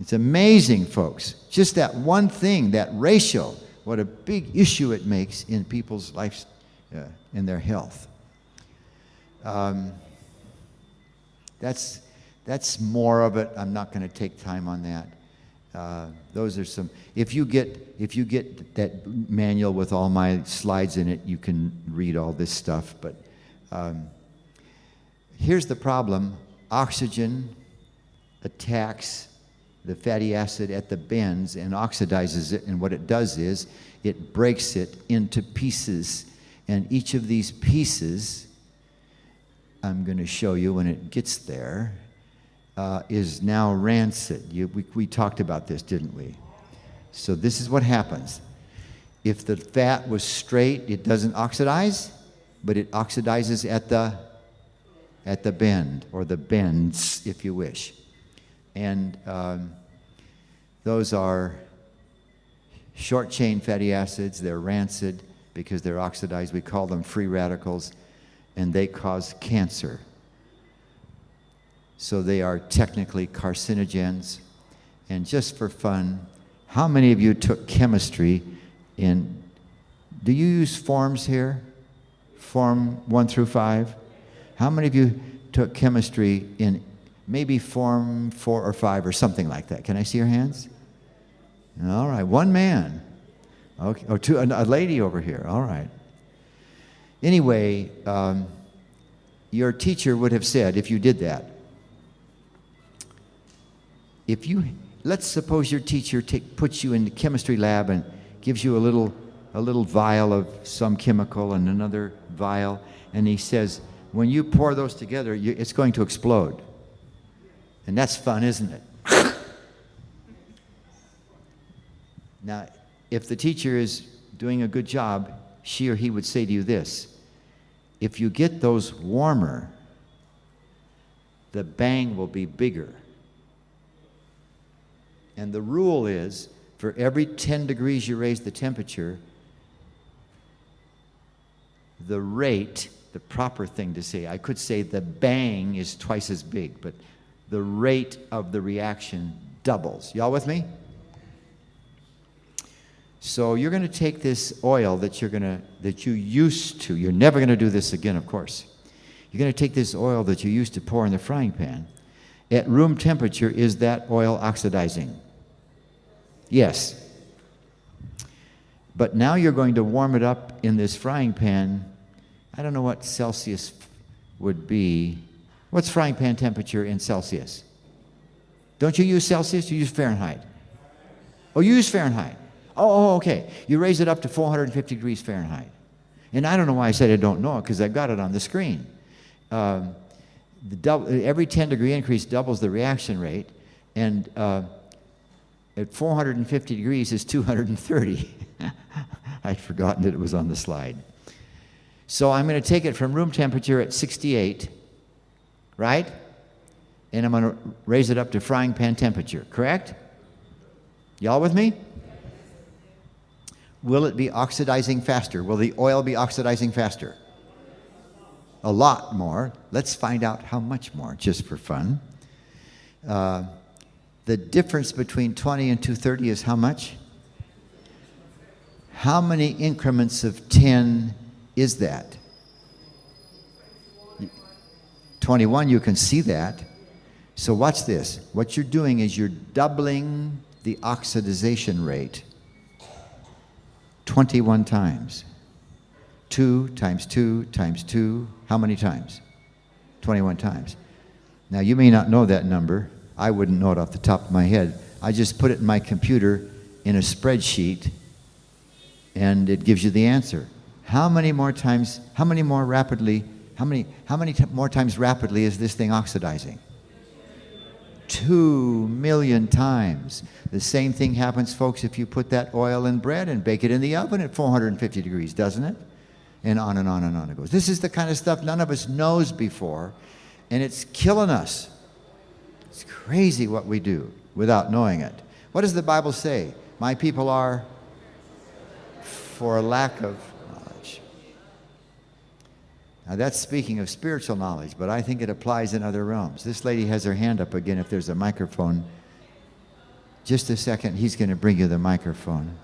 It's amazing, folks. Just that one thing, that ratio, what a big issue it makes in people's lives, in their health. That's more of it. I'm not going to take time on that. Those are some. If you get that manual with all my slides in it, you can read all this stuff. But here's the problem: oxygen attacks the fatty acid at the bends and oxidizes it. And what it does is it breaks it into pieces. And each of these pieces, I'm going to show you when it gets there, is now rancid. We talked about this, didn't we? So this is what happens. If the fat was straight, it doesn't oxidize, but it oxidizes at the bend, or the bends, if you wish. And those are short-chain fatty acids. They're rancid because they're oxidized. We call them free radicals, and they cause cancer. So they are technically carcinogens. And just for fun, how many of you took chemistry in, do you use forms here? Form 1 through 5? How many of you took chemistry in maybe form 4 or 5 or something like that? Can I see your hands? All right, one man. Okay, or two, a lady over here. All right. Anyway, your teacher would have said, if you did that, let's suppose your teacher puts you in the chemistry lab and gives you a little vial of some chemical and another vial, and he says, when you pour those together, it's going to explode. And that's fun, isn't it? Now, if the teacher is doing a good job, she or he would say to you this: if you get those warmer, the bang will be bigger. And the rule is, for every 10 degrees you raise the temperature, the rate, the proper thing to say, I could say the bang is twice as big, but the rate of the reaction doubles. Y'all with me? So you're going to take this oil that you used to, you're never going to do this again, of course. You're going to take this oil that you used to pour in the frying pan. At room temperature, is that oil oxidizing? Yes. But now you're going to warm it up in this frying pan. I don't know what Celsius would be, what's frying pan temperature in Celsius? Don't you use Celsius? You use Fahrenheit. Oh, you use Fahrenheit. Oh, okay. You raise it up to 450 degrees Fahrenheit. And I don't know why I said I don't know it, because I've got it on the screen. Every 10-degree increase doubles the reaction rate, and at 450 degrees is 230. I'd forgotten that it was on the slide. So I'm going to take it from room temperature at 68, right? And I'm going to raise it up to frying pan temperature, correct? Y'all with me? Will it be oxidizing faster? Will the oil be oxidizing faster? A lot more. Let's find out how much more, just for fun. The difference between 20 and 230 is how much? How many increments of 10 is that? 21, you can see that. So watch this. What you're doing is you're doubling the oxidization rate 21 times. 2 times 2 times 2. How many times? 21 times. Now, you may not know that number. I wouldn't know it off the top of my head. I just put it in my computer in a spreadsheet, and it gives you the answer. How many more times rapidly is this thing oxidizing? 2 million times. The same thing happens, folks, if you put that oil in bread and bake it in the oven at 450 degrees, doesn't it? And on and on and on it goes. This is the kind of stuff none of us knows before, and it's killing us. It's crazy what we do without knowing it. What does the Bible say? My people are for a lack of knowledge. Now that's speaking of spiritual knowledge, but I think it applies in other realms. This lady has her hand up again if there's a microphone. Just a second, he's going to bring you the microphone.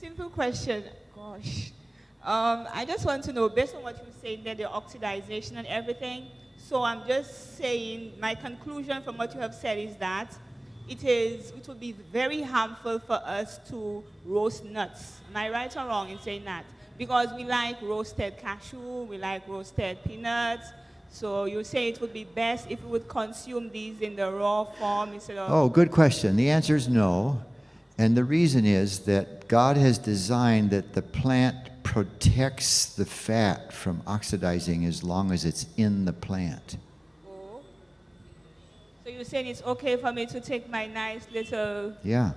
Simple question. Gosh. I just want to know, based on what you're saying there, the oxidization and everything, so I'm just saying, my conclusion from what you have said is that it would be very harmful for us to roast nuts. Am I right or wrong in saying that? Because we like roasted cashew, we like roasted peanuts, so you say it would be best if we would consume these in the raw form instead of... Oh, good question. The answer is no. And the reason is that God has designed that the plant protects the fat from oxidizing as long as it's in the plant. Oh. So you're saying it's okay for me to take my nice little... Yeah.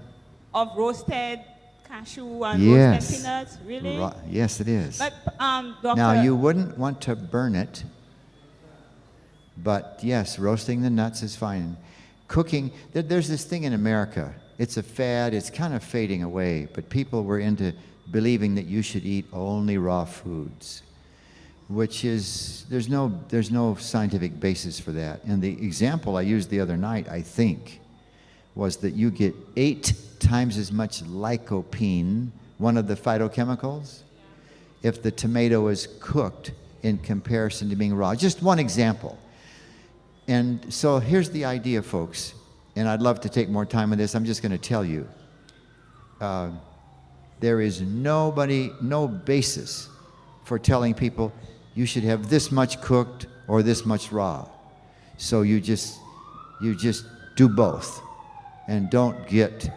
Of roasted cashew and yes. roasted peanuts? Really? Yes, it is. But, Doctor... Now, you wouldn't want to burn it, but yes, roasting the nuts is fine. Cooking, there's this thing in America. It's a fad. It's kind of fading away, but people were into believing that you should eat only raw foods, which is, there's no scientific basis for that. And the example I used the other night, I think, was that you get 8 times as much lycopene, one of the phytochemicals, if the tomato is cooked in comparison to being raw. Just one example. And so here's the idea, folks. And I'd love to take more time on this. I'm just going to tell you. There is no basis for telling people you should have this much cooked or this much raw. So you just do both. And don't get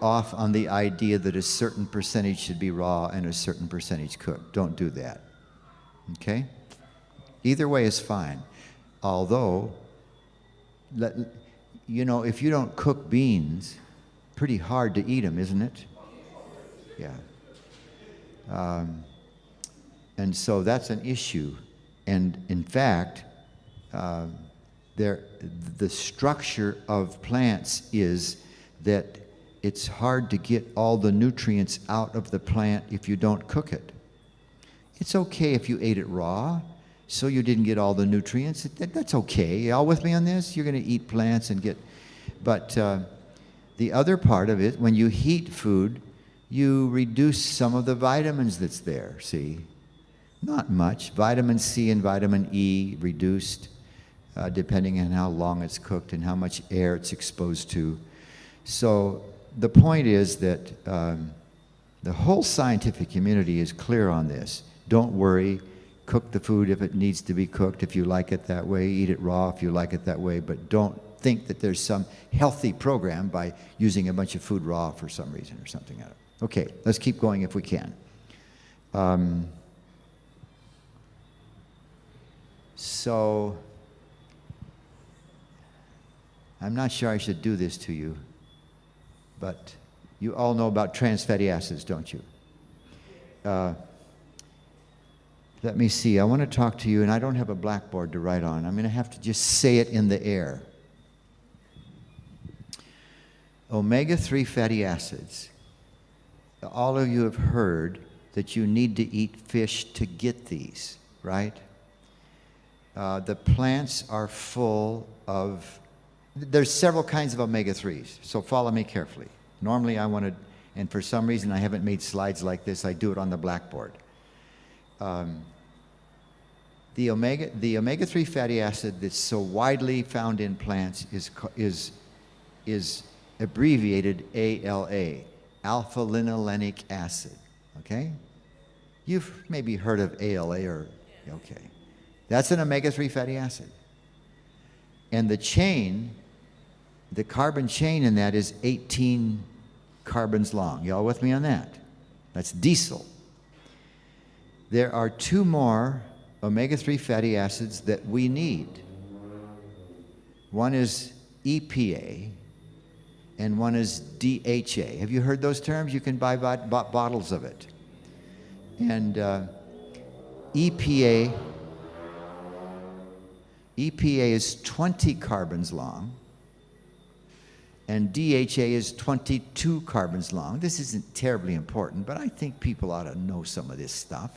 off on the idea that a certain percentage should be raw and a certain percentage cooked. Don't do that. Okay? Either way is fine. Although, you know, if you don't cook beans, pretty hard to eat them, isn't it? Yeah. And so that's an issue. And in fact, the structure of plants is that it's hard to get all the nutrients out of the plant if you don't cook it. It's okay if you ate it raw, so you didn't get all the nutrients. That's okay. Y'all with me on this? You're going to eat plants and get... But the other part of it, when you heat food, you reduce some of the vitamins that's there, see? Not much. Vitamin C and vitamin E reduced, depending on how long it's cooked and how much air it's exposed to. So the point is that the whole scientific community is clear on this. Don't worry. Cook the food if it needs to be cooked, if you like it that way. Eat it raw if you like it that way. But don't think that there's some healthy program by using a bunch of food raw for some reason or something. Okay, let's keep going if we can. So, I'm not sure I should do this to you, but you all know about trans fatty acids, don't you? Let me see. I want to talk to you, and I don't have a blackboard to write on. I'm going to have to just say it in the air. Omega-3 fatty acids. All of you have heard that you need to eat fish to get these, right? The plants are full of, there's several kinds of omega-3s, so follow me carefully. Normally I want to, and for some reason I haven't made slides like this, I do it on the blackboard. The omega-3 fatty acid that's so widely found in plants is abbreviated ALA, alpha-linolenic acid, okay? You've maybe heard of ALA or, okay. That's an omega-3 fatty acid. And the chain, the carbon chain in that is 18 carbons long. Y'all with me on that? That's diesel. There are 2 more omega-3 fatty acids that we need. One is EPA and one is DHA. Have you heard those terms? You can buy bottles of it. And EPA is 20 carbons long, and DHA is 22 carbons long. This isn't terribly important, but I think people ought to know some of this stuff.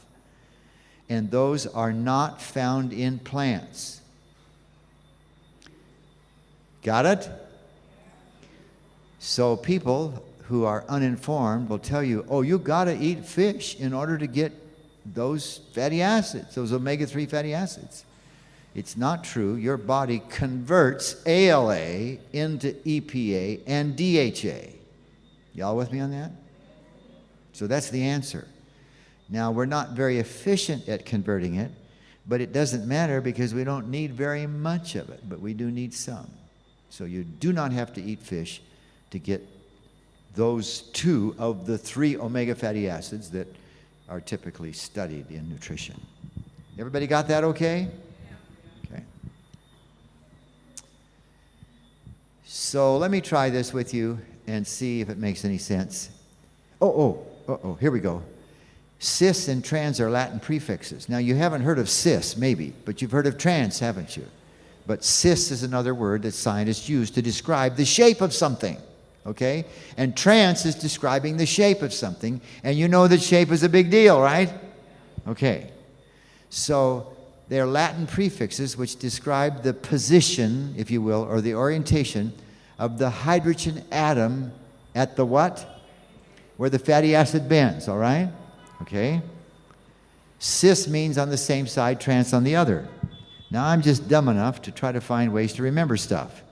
And those are not found in plants. Got it? So people who are uninformed will tell you, oh, you got to eat fish in order to get those fatty acids, those omega-3 fatty acids. It's not true. Your body converts ALA into EPA and DHA. Y'all with me on that? So that's the answer. Now, we're not very efficient at converting it, but it doesn't matter because we don't need very much of it, but we do need some. So you do not have to eat fish to get those 2 of the 3 omega fatty acids that are typically studied in nutrition. Everybody got that okay? Okay. So let me try this with you and see if it makes any sense. Here we go. Cis and trans are Latin prefixes. Now, you haven't heard of cis, maybe, but you've heard of trans, haven't you? But cis is another word that scientists use to describe the shape of something, okay? And trans is describing the shape of something, and you know that shape is a big deal, right? Okay. So they're Latin prefixes which describe the position, if you will, or the orientation of the hydrogen atom at the what? Where the fatty acid bends, all right? Okay? Cis means on the same side, trans on the other. Now, I'm just dumb enough to try to find ways to remember stuff.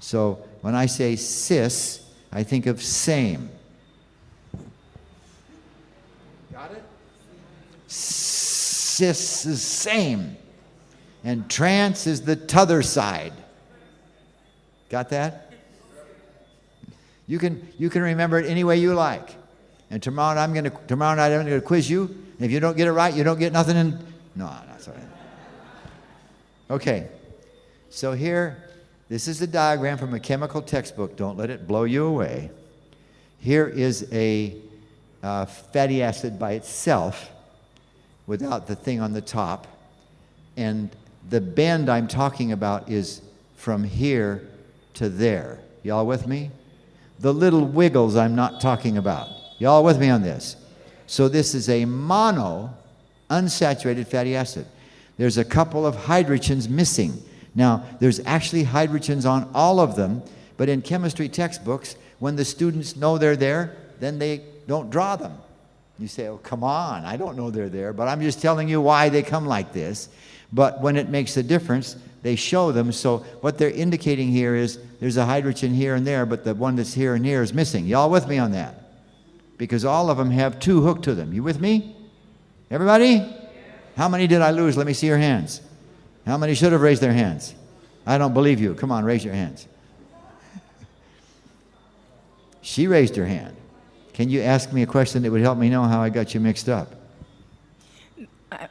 So when I say cis, I think of same. Got it? Cis is same. And trans is the t'other side. Got that? You can remember it any way you like. And tomorrow night I'm going to quiz you. And if you don't get it right, you don't get nothing. No, sorry. Okay. So here, this is a diagram from a chemical textbook. Don't let it blow you away. Here is a fatty acid by itself, without the thing on the top. And the bend I'm talking about is from here to there. Y'all with me? The little wiggles I'm not talking about. Y'all with me on this? So this is a mono unsaturated fatty acid. There's a couple of hydrogens missing. Now, there's actually hydrogens on all of them, but in chemistry textbooks, when the students know they're there, then they don't draw them. You say, oh, come on, I don't know they're there, but I'm just telling you why they come like this. But when it makes a difference, they show them. So what they're indicating here is there's a hydrogen here and there, but the one that's here and here is missing. Y'all with me on that? Because all of them have two hooked to them. You with me? Everybody? How many did I lose? Let me see your hands. How many should have raised their hands? I don't believe you. Come on, raise your hands. She raised her hand. Can you ask me a question that would help me know how I got you mixed up?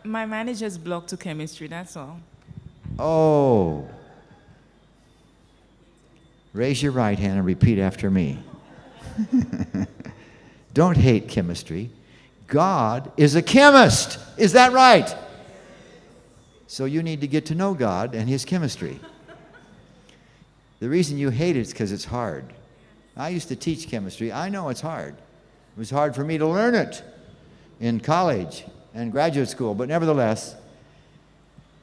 My manager's blocked to chemistry, that's all. Oh. Raise your right hand and repeat after me. Don't hate chemistry. God is a chemist. Is that right? So you need to get to know God and His chemistry. The reason you hate it is because it's hard. I used to teach chemistry. I know it's hard. It was hard for me to learn it in college and graduate school, but nevertheless,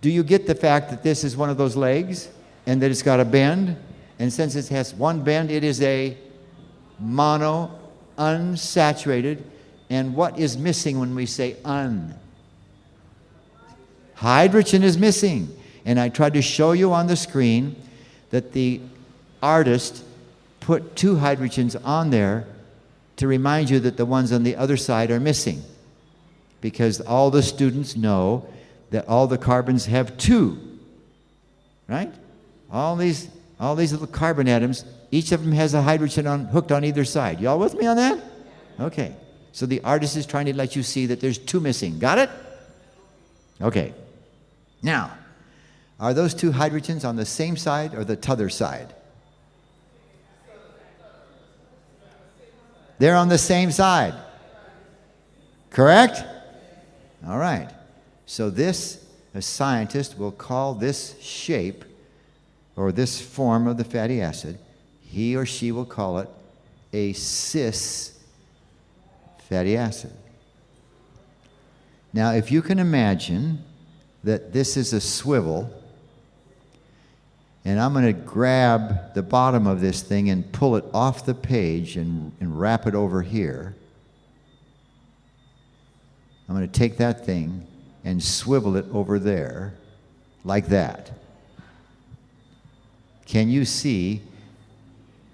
do you get the fact that this is one of those legs and that it's got a bend? And since it has one bend, it is a mono, unsaturated. And what is missing when we say un? Hydrogen is missing. And I tried to show you on the screen that the artist put two hydrogens on there to remind you that the ones on the other side are missing. Because all the students know that all the carbons have two, right? All these little carbon atoms, each of them has a hydrogen hooked on either side. Y'all with me on that? Okay. So the artist is trying to let you see that there's two missing. Got it? Okay. Now, are those two hydrogens on the same side or the t'other side? They're on the same side. Correct? All right. So this, a scientist will call this shape or this form of the fatty acid, he or she will call it a cis fatty acid. Now, if you can imagine that this is a swivel, and I'm going to grab the bottom of this thing and pull it off the page and wrap it over here. I'm going to take that thing and swivel it over there like that. Can you see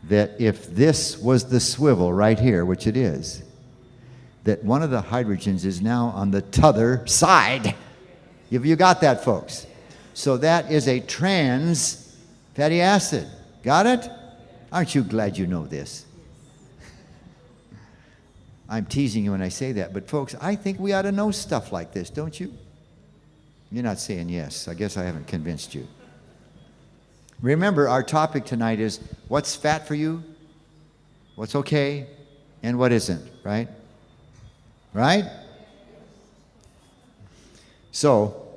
that if this was the swivel right here, which it is, that one of the hydrogens is now on the t'other side? Have you got that, folks? So that is a trans fatty acid. Got it? Aren't you glad you know this? I'm teasing you when I say that, but folks, I think we ought to know stuff like this, don't you? You're not saying yes. I guess I haven't convinced you. Remember, our topic tonight is what's fat for you, what's okay, and what isn't, right? Right? So,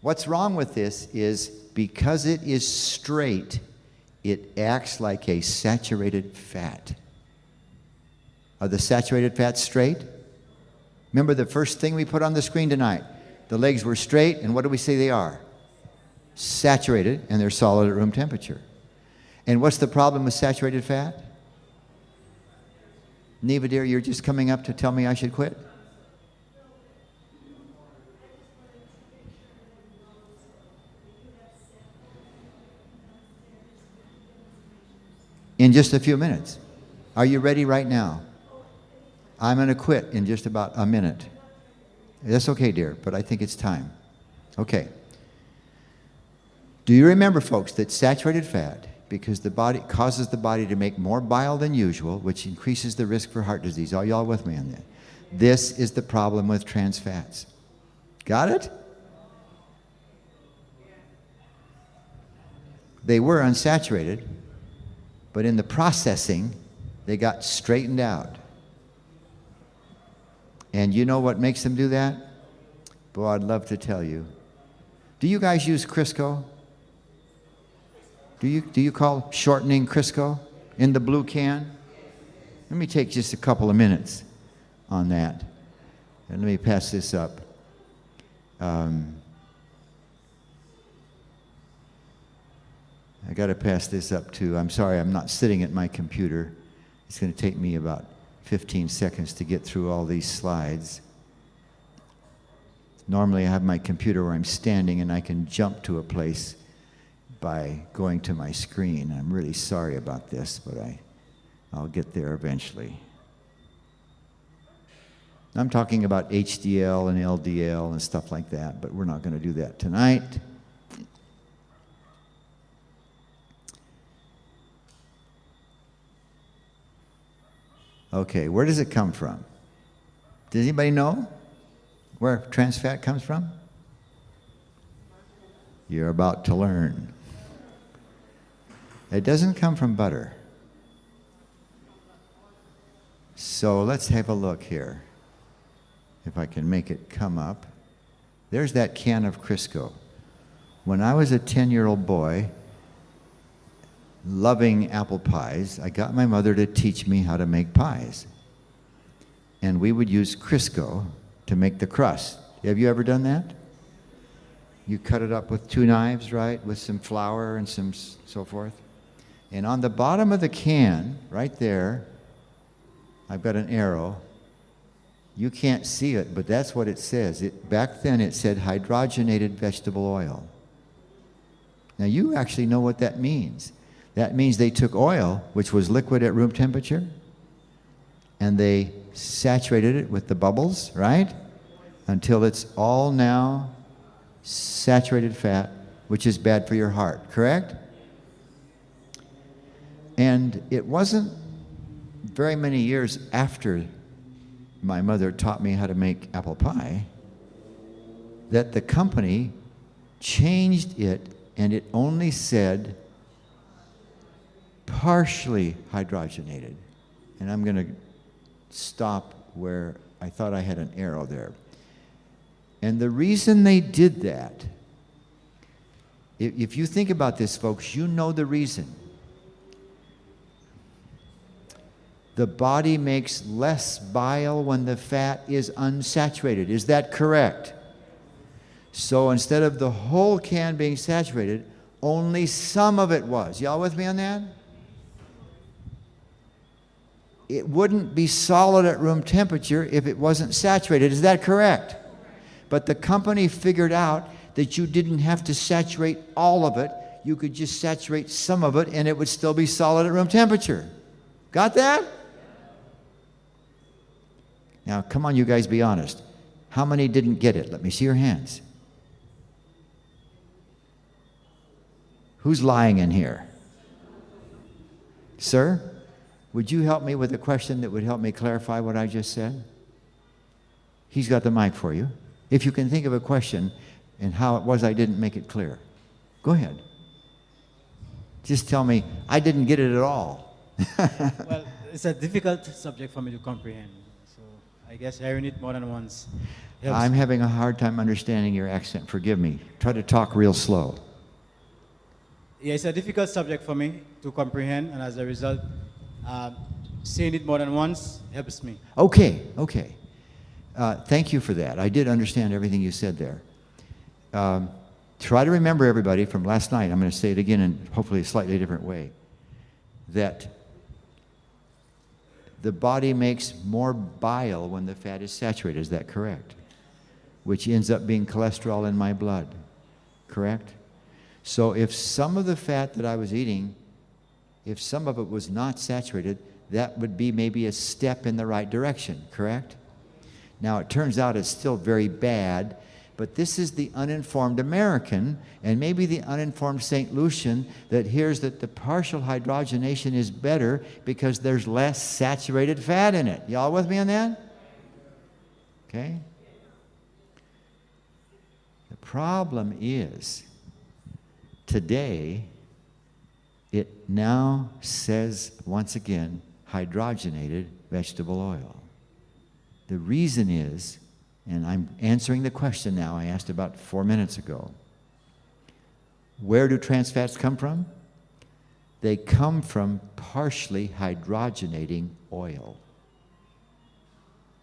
what's wrong with this is because it is straight, it acts like a saturated fat. Are the saturated fats straight? Remember the first thing we put on the screen tonight? The legs were straight, and what do we say they are? Saturated, and they're solid at room temperature. And what's the problem with saturated fat? Neva, dear, you're just coming up to tell me I should quit? In just a few minutes. Are you ready right now? I'm going to quit in just about a minute. That's okay, dear, but I think it's time. Okay. Do you remember, folks, that saturated fat, because the body causes the body to make more bile than usual, which increases the risk for heart disease? Are y'all with me on that? This is the problem with trans fats. Got it? They were unsaturated, but in the processing, they got straightened out. And you know what makes them do that? Boy, I'd love to tell you. Do you guys use Crisco? Do you call shortening Crisco in the blue can? Let me take just a couple of minutes on that. And let me pass this up. I got to pass this up too. I'm sorry, I'm not sitting at my computer. It's going to take me about 15 seconds to get through all these slides. Normally I have my computer where I'm standing and I can jump to a place by going to my screen. I'm really sorry about this, but I'll get there eventually. I'm talking about HDL and LDL and stuff like that, but we're not going to do that tonight. Okay, where does it come from? Does anybody know where trans fat comes from? You're about to learn. It doesn't come from butter. So let's have a look here. If I can make it come up. There's that can of Crisco. When I was a 10-year-old boy, loving apple pies, I got my mother to teach me how to make pies. And we would use Crisco to make the crust. Have you ever done that? You cut it up with 2 knives, right? With some flour and some so forth. And on the bottom of the can, right there, I've got an arrow. You can't see it, but that's what it says. Back then it said hydrogenated vegetable oil. Now you actually know what that means. That means they took oil, which was liquid at room temperature, and they saturated it with the bubbles, right? Until it's all now saturated fat, which is bad for your heart, correct? And it wasn't very many years after my mother taught me how to make apple pie that the company changed it, and it only said partially hydrogenated. And I'm going to stop where I thought I had an arrow there. And the reason they did that, if you think about this, folks, you know the reason. The body makes less bile when the fat is unsaturated. Is that correct? So instead of the whole can being saturated, only some of it was. Y'all with me on that? It wouldn't be solid at room temperature if it wasn't saturated. Is that correct? But the company figured out that you didn't have to saturate all of it. You could just saturate some of it and it would still be solid at room temperature. Got that? Now, come on, you guys, be honest. How many didn't get it? Let me see your hands. Who's lying in here? Sir, would you help me with a question that would help me clarify what I just said? He's got the mic for you. If you can think of a question and how it was I didn't make it clear. Go ahead. Just tell me, I didn't get it at all. Well, it's a difficult subject for me to comprehend. So I guess hearing it more than once helps. I'm having a hard time understanding your accent. Forgive me. Try to talk real slow. Yeah, it's a difficult subject for me to comprehend, and as a result, seeing it more than once helps me. Okay, okay. Thank you for that. I did understand everything you said there. Try to remember, everybody, from last night, I'm going to say it again in hopefully a slightly different way, that the body makes more bile when the fat is saturated. Is that correct? Which ends up being cholesterol in my blood. Correct? So if some of the fat that I was eating, if some of it was not saturated, that would be maybe a step in the right direction. Correct? Now, it turns out it's still very bad, but this is the uninformed American and maybe the uninformed St. Lucian that hears that the partial hydrogenation is better because there's less saturated fat in it. Y'all with me on that? Okay? The problem is, today, it now says, once again, hydrogenated vegetable oil. The reason is, and I'm answering the question now I asked about 4 minutes ago. Where do trans fats come from? They come from partially hydrogenating oil.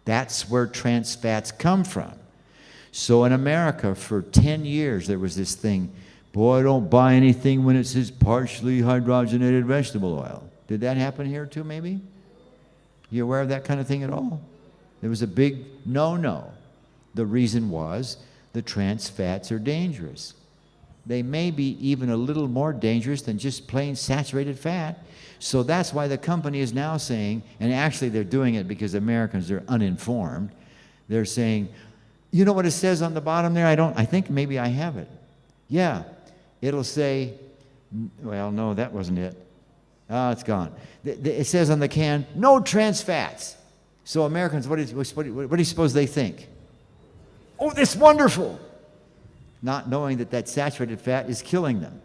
That's where trans fats come from. So in America, for 10 years, there was this thing, boy, don't buy anything when it says partially hydrogenated vegetable oil. Did that happen here too, maybe? You aware of that kind of thing at all? It was a big no-no. The reason was the trans fats are dangerous. They may be even a little more dangerous than just plain saturated fat. So that's why the company is now saying, and actually they're doing it because Americans are uninformed, they're saying, you know what it says on the bottom there? I think maybe I have it. Yeah, it'll say, well, no, that wasn't it. Oh, it's gone. It says on the can, no trans fats. So Americans, what do you suppose they think? Oh, that's wonderful. Not knowing that that saturated fat is killing them.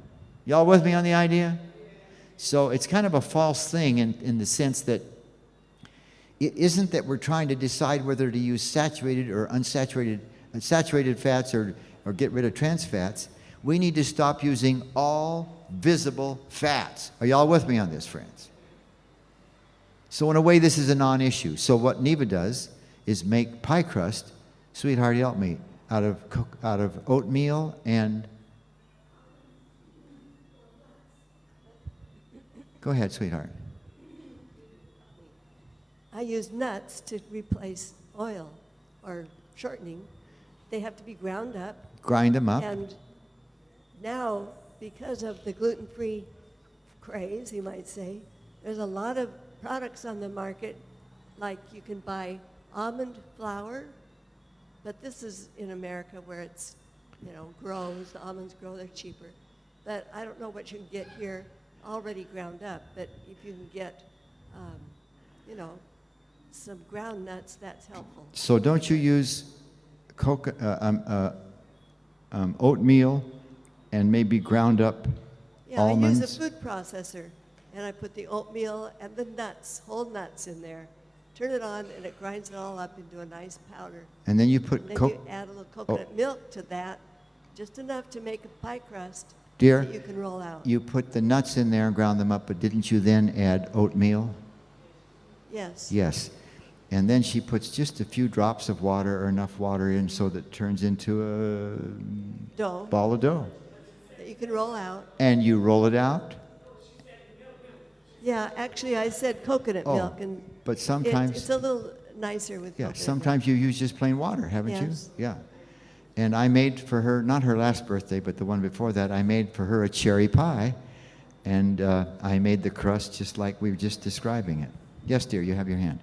Y'all with me on the idea? So it's kind of a false thing in the sense that it isn't that we're trying to decide whether to use saturated or unsaturated fats or get rid of trans fats. We need to stop using all visible fats. Are y'all with me on this, friends? So in a way, this is a non-issue. So what Neva does is make pie crust, sweetheart, help me, out of oatmeal and... Go ahead, sweetheart. I use nuts to replace oil or shortening. They have to be ground up. Grind them up. And now, because of the gluten-free craze, you might say, there's a lot of products on the market, like you can buy almond flour, but this is in America where it's, grows, the almonds grow, they're cheaper. But I don't know what you can get here already ground up, but if you can get, some ground nuts, that's helpful. So don't you use oatmeal and maybe ground up almonds? I use a food processor, and I put the oatmeal and the nuts, whole nuts in there. Turn it on, and it grinds it all up into a nice powder. And then you put... And then you add a little coconut milk to that, just enough to make a pie crust. Dear, that you can roll out. You put the nuts in there and ground them up, but didn't you then add oatmeal? Yes. Yes. And then she puts just a few drops of water or enough water in so that it turns into a ball of dough. That you can roll out. And you roll it out? Yeah, actually I said coconut milk. And but sometimes... It's a little nicer with coconut sometimes you use just plain water, haven't you? Yeah. And I made for her, not her last birthday, but the one before that, I made for her a cherry pie. And I made the crust just like we were just describing it. Yes, dear, you have your hand.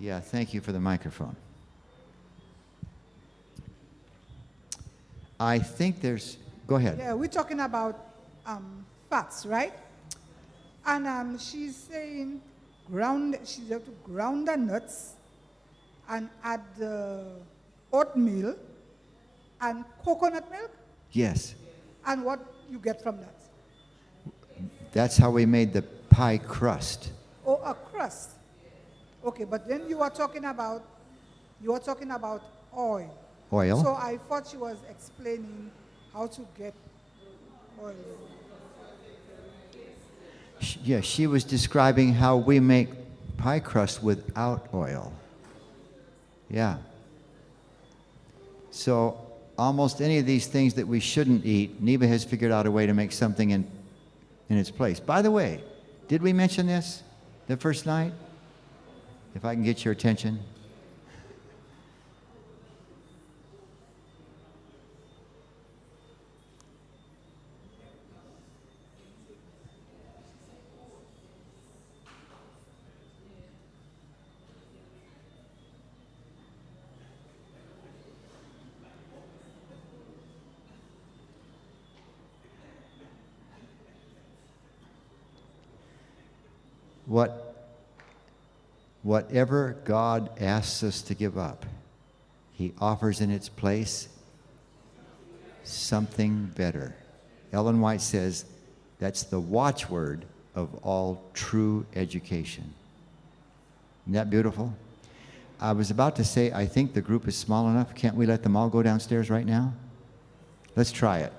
Yeah, thank you for the microphone. I think there's... Go ahead. Yeah, we're talking about fats, right? And she's saying she's have to ground the nuts and add oatmeal and coconut milk? Yes. And what you get from that? That's how we made the pie crust. Oh, a crust. Okay, but then you were talking about oil. Oil? So I thought she was explaining how to get oil. Yeah, she was describing how we make pie crust without oil. Yeah. So almost any of these things that we shouldn't eat, Neva has figured out a way to make something in its place. By the way, did we mention this the first night? If I can get your attention. Whatever God asks us to give up, He offers in its place something better. Ellen White says that's the watchword of all true education. Isn't that beautiful? I was about to say, I think the group is small enough. Can't we let them all go downstairs right now? Let's try it.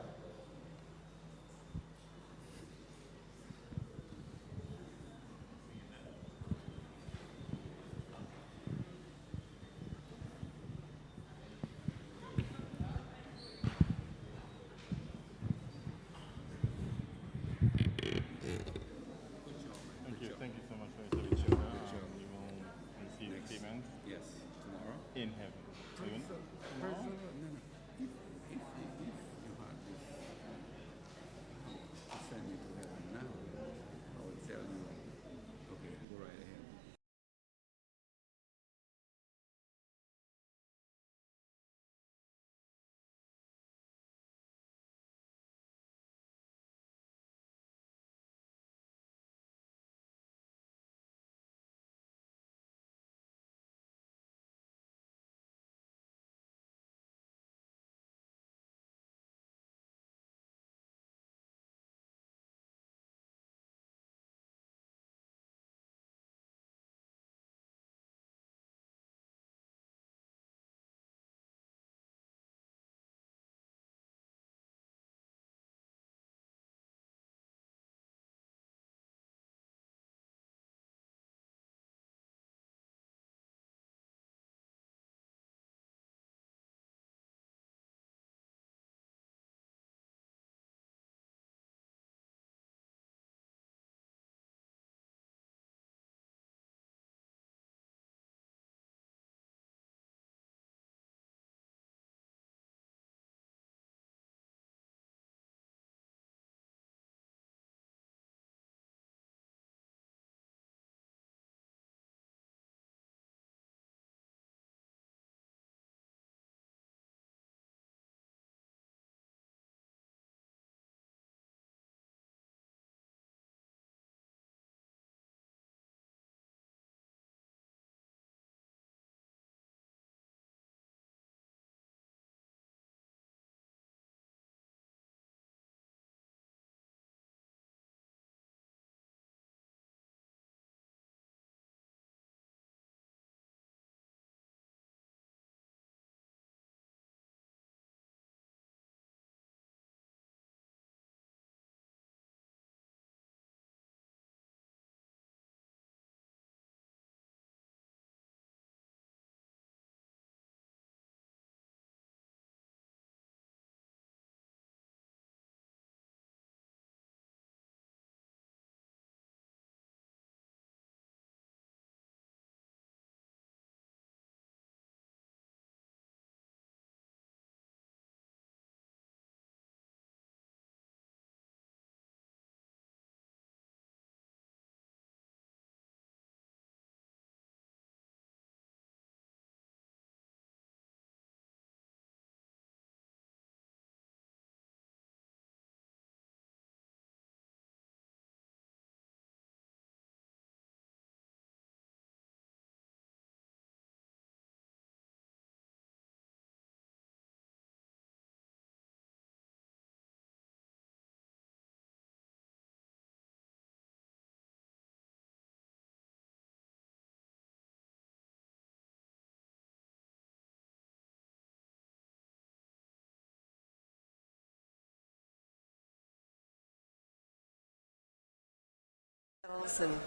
And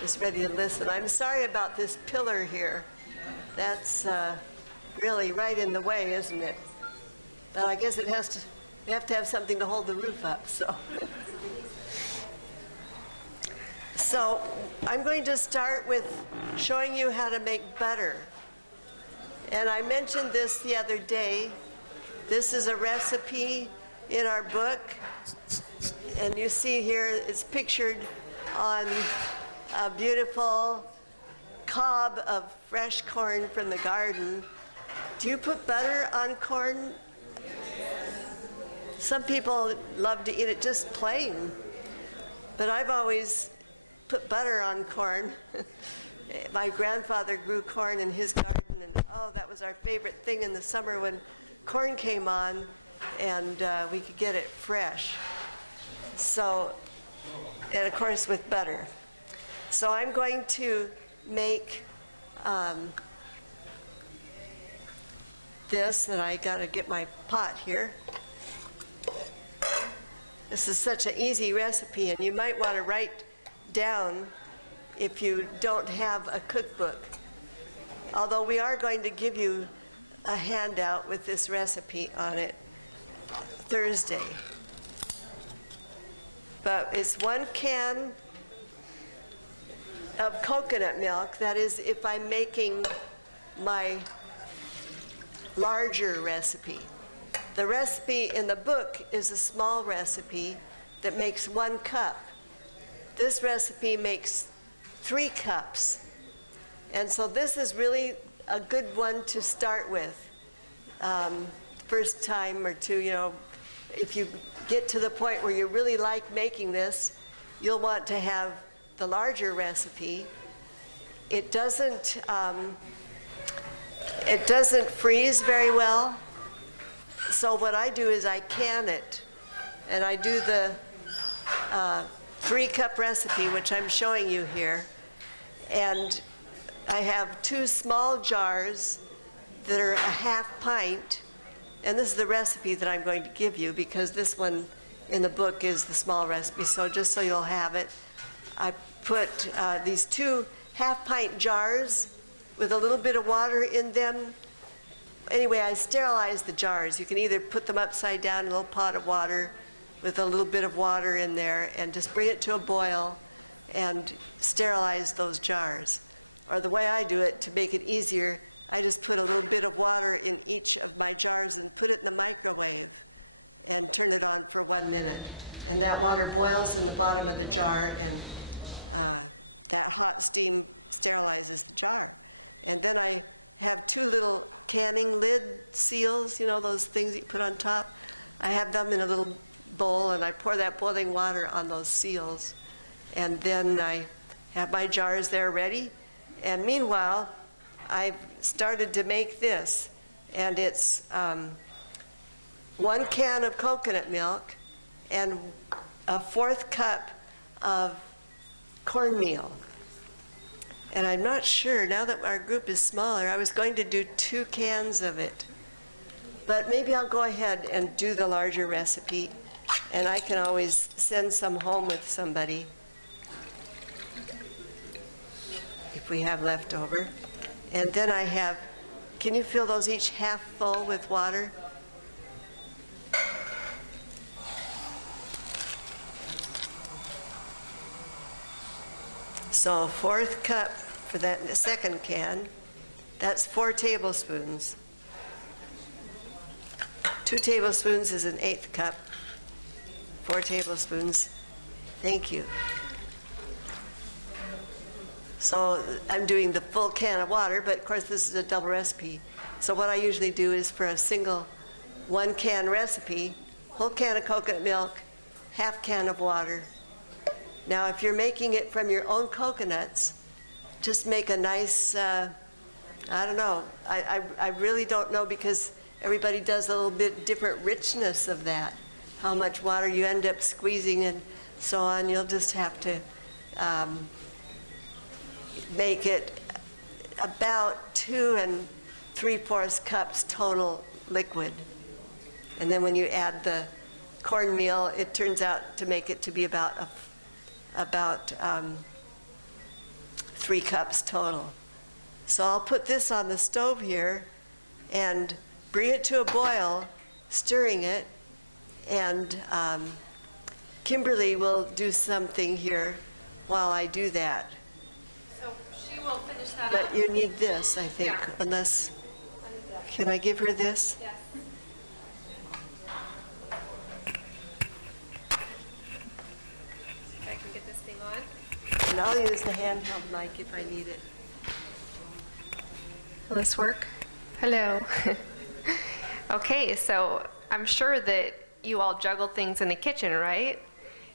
just ready to listen. I'm sorry about this pillar here. That's really right in the way, isn't it? But I guess we have to have something to hold the roof up, so. So I'm going to start with showing you how to make butter. And I mentioned this the other day. This is a recipe in our book. And you see here, it's pictured on a beautiful cob of fresh corn from the garden. Do you put butter on corn? Some people love to eat it just plain, but I've always put butter on corn. My grandfather grew corn in his garden, and oh, that was our favorite thing in the summer when corn came on and we could get it fresh. So, and of course with butter. So I'm going to make this, and I gotta get my pot here. This is such an easy recipe, and you might want to write down if you don't have a cookbook. Although we are going to give you a handout with this recipe on it Thursday. But it's 1 can of coconut milk. That is if I'm making my larger recipe. The recipe in the book is a small recipe that makes 1 cup. This recipe makes 3 cups. And so this is really a good one to start with. First time or two, you know, if you get to the point where you really like making this, you'll want to have the larger recipe. It doesn't freeze very well. So what I do is I can it, and I do the 3-cup recipe, which I'm showing you here. And I have 2 small jars that are a 1/2 pint. And this is the recipe that I'm going to give you, because this one in the book is the small recipe. So just so you'll have it, I put these 2 1/2-pint jars with a little bit of water in them. Anyway, I sterilize the jars. You can either put them upside down in a little pot of water with a little bit of water in there and just bring it to a boil and sterilize those jars. Or the way I do it, to make it easier, I just put a little bit of water in each of my jars and put it in the microwave and turn it on for 1 minute. And that water boils in the bottom of the jar, and that hot steam sterilizes the jar. And then I have 2 little canning lid seals, you know, those things you put on top. I have them in a little bowl, and I pour that boiling water on those seals. And then I have my jars there ready. And meanwhile, I've started to make this, and it's 1 can of coconut milk and a 1/4 cup of cornmeal. And I'm not sure, now that our group is smaller, I was going to do 2 cans of it. But maybe I'll go ahead and do the larger recipe, and I can always send some home with somebody if we have leftover. And then I have, can you fill those each 1/2 full with water? So 1/4 cup for that 2nd can, that's 4 tablespoons. 2 tablespoons is an 1/8 cup. 4 tablespoons. Thank you. So I'm doing the full can of water, but of course this is a double recipe. So what I usually do is, for a single 1 can recipe, whole can of coconut milk, 1/2 can of water. Now if you're making it from your own coconuts, just make a nice, I don't know, I really don't know, because everybody does a little bit different richness of that, how much water you end up squeezing and so on. You'll just have to make it about 2 3/4 cups total liquid. And then when you add the cornmeal, it turns out to make it to be about about 3 cups total. So I'll put this on the stove here and bring it to a boil, stirring it, and Kimberly will do something here while I do that. So she will finish that But up. you need this, I think, Yeah. unless, can I give her this? Yes. If I can get this thing on. And I'll use the handheld mic if I need it. Will this work? Hello. Okay, so I'm sure that you all juggle things in the kitchen, right?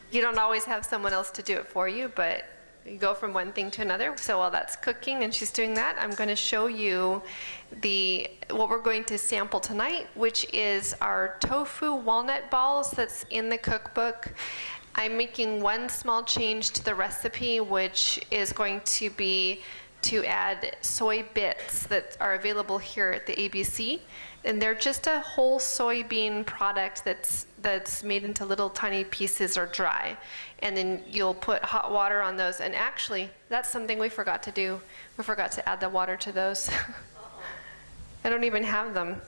You don't always have someone else to do it for you, but you go from one thing to another. So while that's cooking and she's doing that, I'm going to show you what we're going to sample tonight, which is our tofu walnut balls that's in the cookbook. I'm making one small change to the recipe, which is going to be to add soy bits that are available here at the ABC. And they're just a whole soybean product that's made into little tiny pieces or dry. And then you'll put hot water on those. And actually, that's something we forgot to do. We forgot to add the water to those. I don't even have them.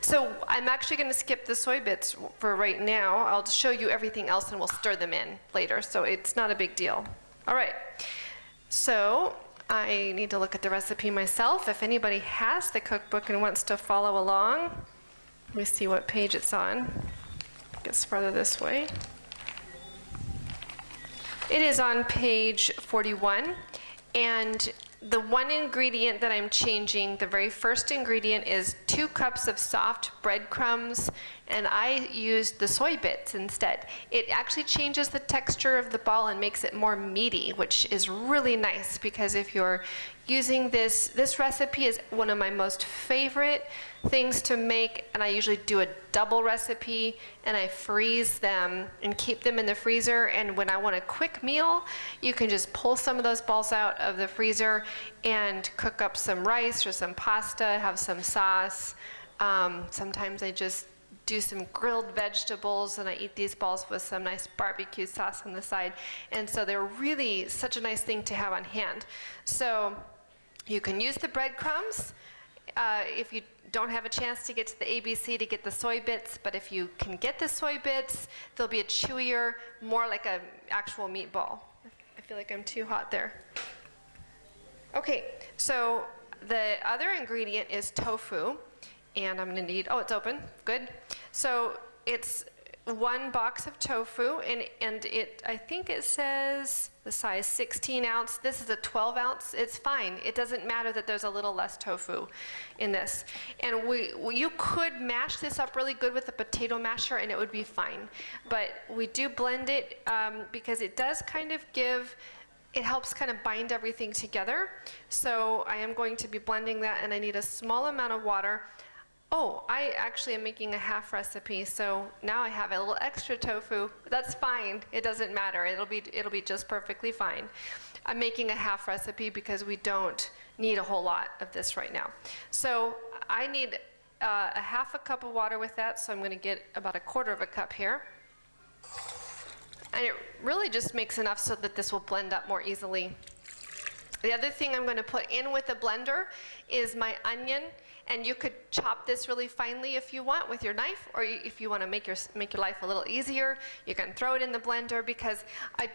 So I'm actually going to skip the soy bits for right now. I'll show you everything else and we'll stir them in later. So it's not a big deal. All right. So I need to look at the recipe myself. If anybody has the cookbook and wants to follow along, let me see what page it's on. It gets farther this way. It is on page 41, and the one ingredient that I'm changing, the very first ingredient, is 2 cups of soft breadcrumbs, and I used the soy bits instead. It actually changes the texture of the ball and makes it more meaty, which is really nice, because if you're using this recipe is one of my most favorite things to make, and I usually do a double recipe, and I freeze them and keep them in the freezer, and when I want a quick meal, you can just pull some of those balls out of the freezer and cook up some rice or some pasta, have some sauce. Sometimes I just do some grilled vegetables, and I eat these balls with some nice barbecue sauce on the side. And so they're really such a nice thing to have on hand. So you can use the breadcrumbs if you don't have a chance to get to the ABC to get the soy bits, but if you can get the soy bits, they'll be a chewier, more like an actual meatball. I feel like I'm too hot there. Okay, so the other ingredient is tofu. And I'm gonna need, oh, it's open, good. So it's 1 box of tofu, and I think it says the size 16 ounce. This is a 12 ounce, it's fine. It doesn't matter that there's a little less tofu in this. And you could mash this up really good with a potato masher and it would be fine. But we do blend it because it does kind of it helps kind of bind everything together. So I am going to be blending that, and I need a small amount of water. Oh, I actually am making a half recipe, so now I have a little extra tofu. That's fine. It doesn't matter. It'll be just perfectly fine. I'm making a half recipe because we don't need a whole lot of this right now. So I need a half a cup of water with that, so I'm going to get about 1/4 cup here. And it really just makes enough so that this will blend up more easily. The other thing I'm going to put in with the blender is my onion. And you could chop this really finely if you want with your knife, or if you want to make your life a little easier, you can throw it in the blender, because I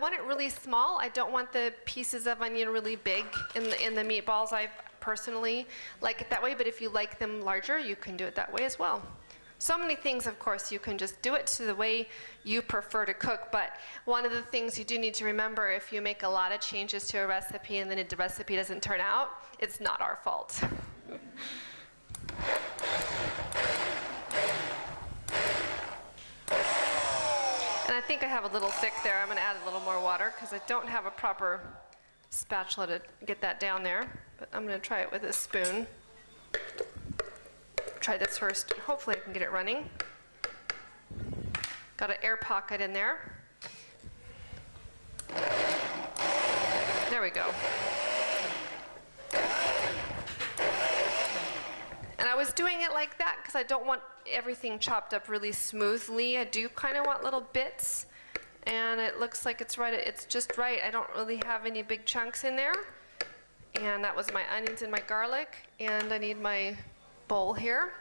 want it really small. I don't want the pieces of onion really big in the meatballs. I personally like it that way, but if you like them larger, you can do it that way as well. So many things, of course, you can just do it to the way you prefer to cook, but one of the things you do need to remember, if you make a lot of changes to a recipe and then the recipe doesn't turn out, it's not our fault. And I think I have a little thick there. I'm going to add a little more water because I don't have a proper spatula to get that down there. But I'm going to try it with a spoon. Try this first. Hopefully I can get it running. Got an air pocket in there. There we go. And I was doing it like that because I don't want everything chopped up really smoothly. I do kind of want little bits. And it looks like it's right. It's just right. I don't really have any big chunks in there. And that was my onions and my garlic. And I need my bowl here.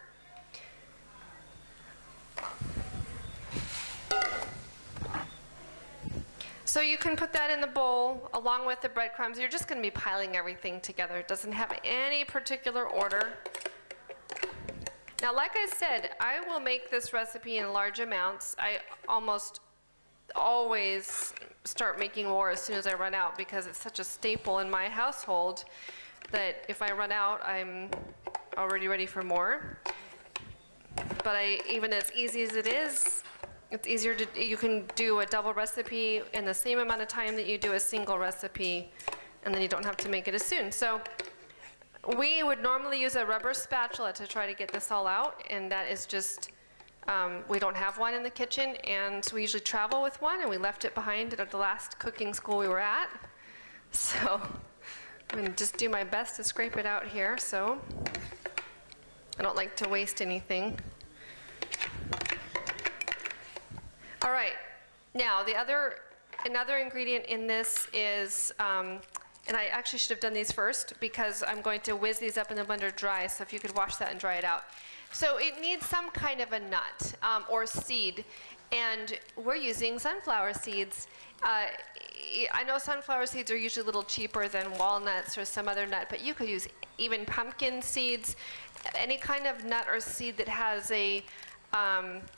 So you can put that in the bowl along with the breadcrumbs. You're just going to be piling everything together. It doesn't have any particular order. Now, like I said, I will make this recipe in large amounts. I almost always start making more as soon as I run out because it's such a staple in my household that if I run out, I'm already ready for more. But even as easy as it is, it's easier to, you can do a double recipe in the same amount of time that you do a single recipe, and then you don't have to make it as soon. So we would normally use a rubber spatula to try to get this all out, and that is just, we don't have one in the kitchen, and we usually travel with one, and we left it behind at the last cooking school we were at. So I'm gonna just do my best to scrape it out here, so I don't like to waste anything. All right, now another ingredient in this is, and I actually should have done these first because I'm going to whiz these up in the blender dry, so if you could wash that and dry it out. So it needs some kind of a nut or seed, and we're using sunflower seeds. I know sunflower seeds are usually a little cheaper than walnuts or some other nut, but you could use even pumpkin seeds, any kind of nut or seed that has a,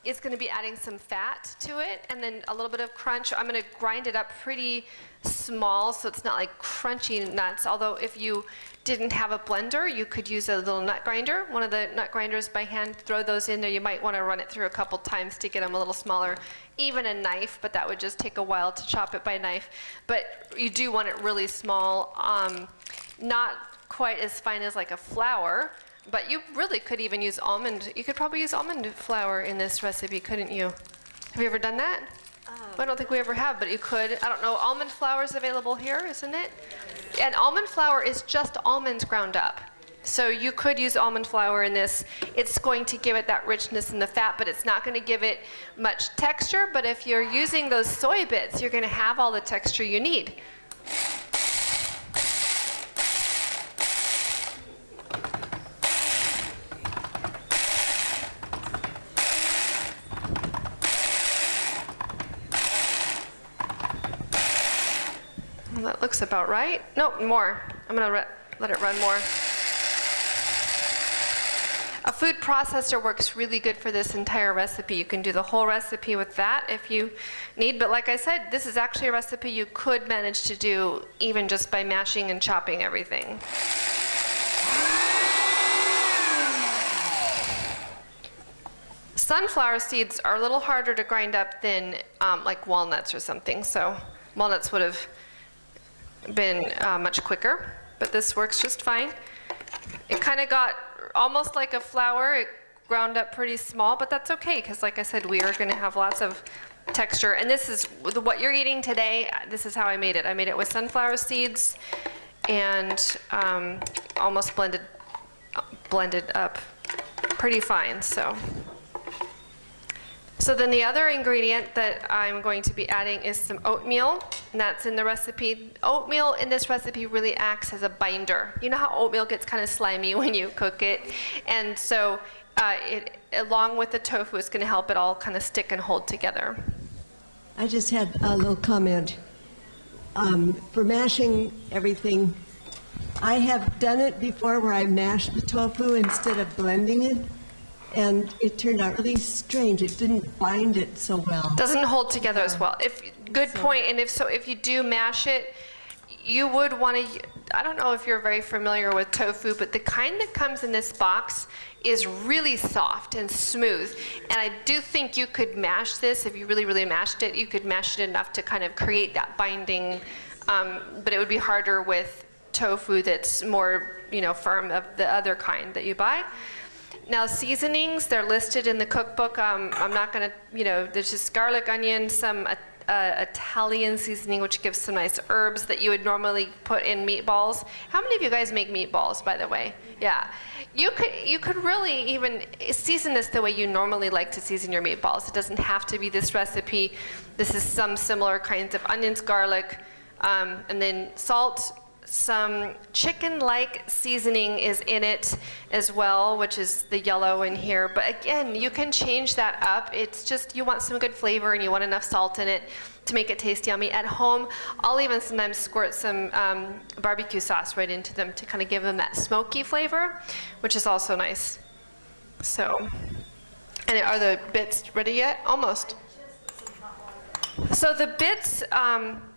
it's going to be adding some fat to it and then a little bit of crunch. I'm going to grind it up pretty small so it's not like crunchy nuts, although if you didn't have a blender, you could use a little nut grinder, one of the nut grinders by hand, throw those in there. You might want to run it through a couple times to get them a little smaller, even a knife, but that would just take a while to chop it by knife. But you do want it really small, not quite as fine as like a flour. But you really could even use you could probably use almond flour in this recipe, couldn't you? Have you ever done that? I don't think we ever have, but you could. I don't know, almond flour is available here, isn't it? And almond flour is just almonds ground up. So you could use almond flour in this. It's going to give it that richness in the fat, but it's not going to give it much texture. But if you're using those soy bits, you're going to have all the texture you need. That looks about right. No, more. I'm going to let it run more. A food processor works really good for this entire recipe. You can do the whole recipe with that if you need, but like I said, this is actually a recipe you could manage to do even just by mashing and chopping everything. Sunflower seeds are a little harder to grind up than like walnuts or something, so walnuts would have been much quicker, but this works just fine. It kind of got almost like a flour. It ground up pretty small, but that's okay because like I said, we are going to have lots of texture, and this is what you're eating today. This is how I made it. I made it with sunflower seeds and almost blended up pretty fine. So then the other ingredient that I'm going to be adding is some oatmeal, and that's in the recipe. Oatmeal in this recipe really acts as a binder. You know how oatmeal gets kind of slimy when you cook it? And so it, along with the tofu, is going to help it all kind of stick and hold together. I just had a little comment. For mashing everything, I have done it before where I mashed the tofu instead of blending it. And it turned out really strange. It didn't bind it so well. Doesn't hold together as well. Good point. And if you do mash it, you would want to, I don't know if you're very familiar with tofu, but the kind that comes in this box is really soft and smooth. And I do think you could mash this, if you really, really mashed it, you could mash it enough to kind of create that binding, but it would be harder with tofu that's more, firm of the other kind that you buy. Now seasonings, they're listed in the cookbook. I'm not going to, there's just garlic, onion, some Italian seasoning, which gives some nice herbs that you would normally put in meatballs. How many of you guys make meatballs, by the way? Yeah. You could really even season this the way you normally like to season your meatballs. It doesn't have to be this recipe. This is some similar kinds of onions, garlic, and then salt. Some chicken-like seasoning is in it as well, which is the yellow in here. But again, you can change that up. It's just you want some good flavor and you want enough salt in it to make it taste yummy. At home, I'll even sometimes squirt some barbecue sauce right into them to kind of give them that smoky flavor, which is also nice. So, and are the bits ready yet? Almost. So the bits,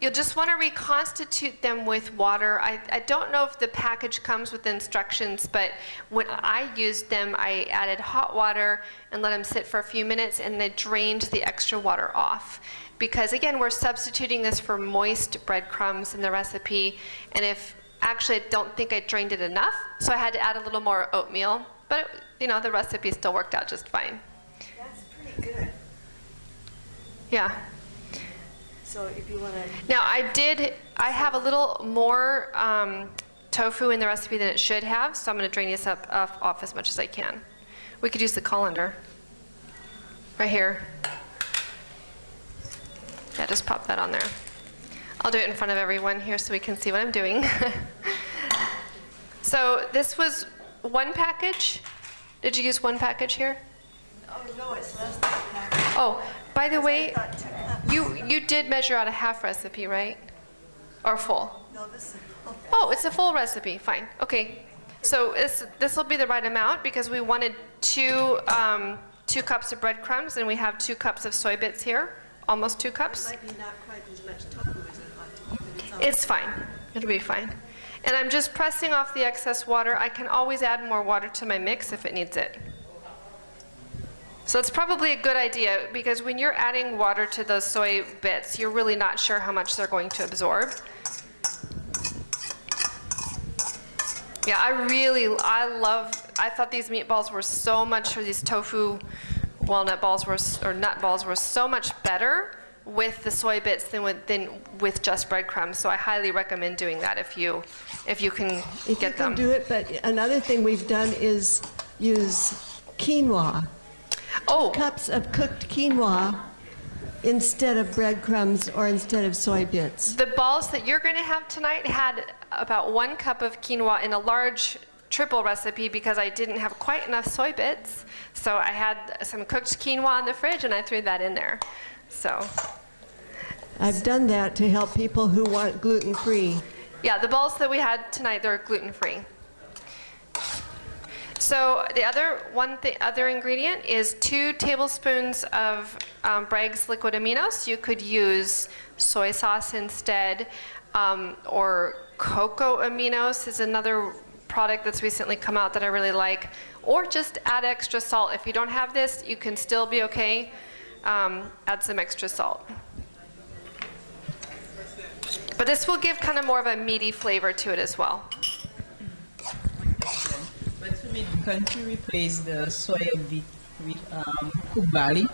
you'll just want to reconstitute them with water. I don't know if the package comes with instructions, but when I used them, I added hot water and let them sit for a few minutes, and then drained the extra water off. Because again, we're substituting this for moist breadcrumbs in the recipe, and actually I don't think I drained it enough, so I had to add a little more oatmeal, but the recipe still worked out just fine. That's pretty good. Yeah. So if you want to... Now I have a little more tofu in the recipe than it should have, so I'm going to drain this off as much as I can. We could use the colander right here. Yeah, just pop that on there. I'll do it in front of everyone here so we can see what I'm doing. So this was one package. Did you use one package here? Oh, no, it's less than a package. Oh, by the way, you did measure out a half recipe, right? Or full? No, this is a full. Oh, it's a full recipe. Fine. Okay. So this will be the right amount because we wanted two cups of breadcrumbs, and we have 2 cups of soy bits here. Almost 2 cups. It might be not quite as much tofu as it ought to be. It's fine. It'll be fine. And I'm just pressing off the excess water. I can always add more water to my mix if it needs it. So it's probably a good idea because when you're adding water to those soy bits, you're really not sure how much they're going to absorb. Yeah, I thought these meatballs were so much, or these tofu walnut balls or nut balls were so much better with the soy bits than with just breadcrumbs. So I highly recommend doing that if you can get them. You can do it, but another thing we've done is use quinoa. Oh. 2 cups of cooked quinoa instead of breadcrumbs or instead of soy bits. The balls that you're going to have tonight had about 1 cup of quinoa in a large triple recipe because I didn't have quite enough soy bits. So I had some cooked quinoa in the fridge and I threw that in there. So I've done that to help people who want gluten-free. Yeah, the balls that we had tonight, they're gluten-free. So the other ingredient is 2 tablespoons of Bragg's liquid aminos. You could use soy sauce instead, or cocoa aminos is another product that's recently come out that I really like, or just add extra salt. If you don't have this, you can still be okay. Add some extra salt. But this will give kind of more of a meaty flavor to it as well. But to me, can't you replace the soya beet with cooked barley?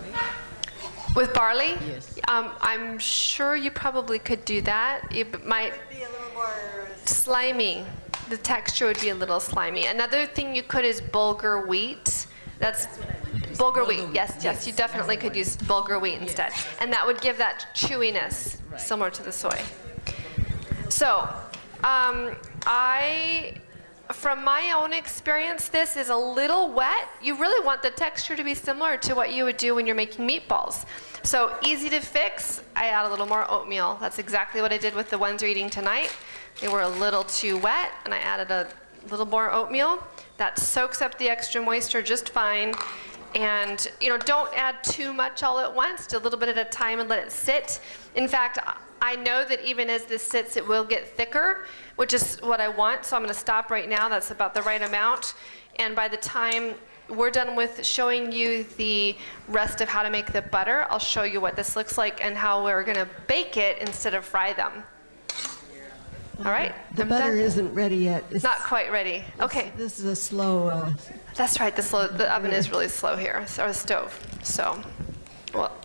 With barley? Yes. I'm sure you probably could do that. It might be a little more slimy. The texture would be a little slimy. Another thing you could is bulgur wheat. That's bulgur wheat. Yes. You definitely could use bulgur wheat instead. And that would give that chewiness similar to the soy. So, from my own experience, this is a little wet. You really want the texture to be similar to what you would do when you're making meatballs. So easy to fix. I add a little more oatmeal. That's exactly what I did with the ones you're eating tonight. They were a little too wet, and I added a little more oatmeal. That soaks up the extra moisture just fine. And don't add too much all at once. Do a little bit at a time and let it sit. In fact, I know that even as this sits, it will get thicker, which is what I want. So I'm going to stop right now. That's about the right amount. And by the time we're done with showing you the rest of how to make the butter, I'll show you what this looks like and how we're going to bake it instead of fry them. All right? The butter isn't ready yet. It's not quite ready. Okay. This is a slow... That's right. The oven is really slow here, or the stove. So, well,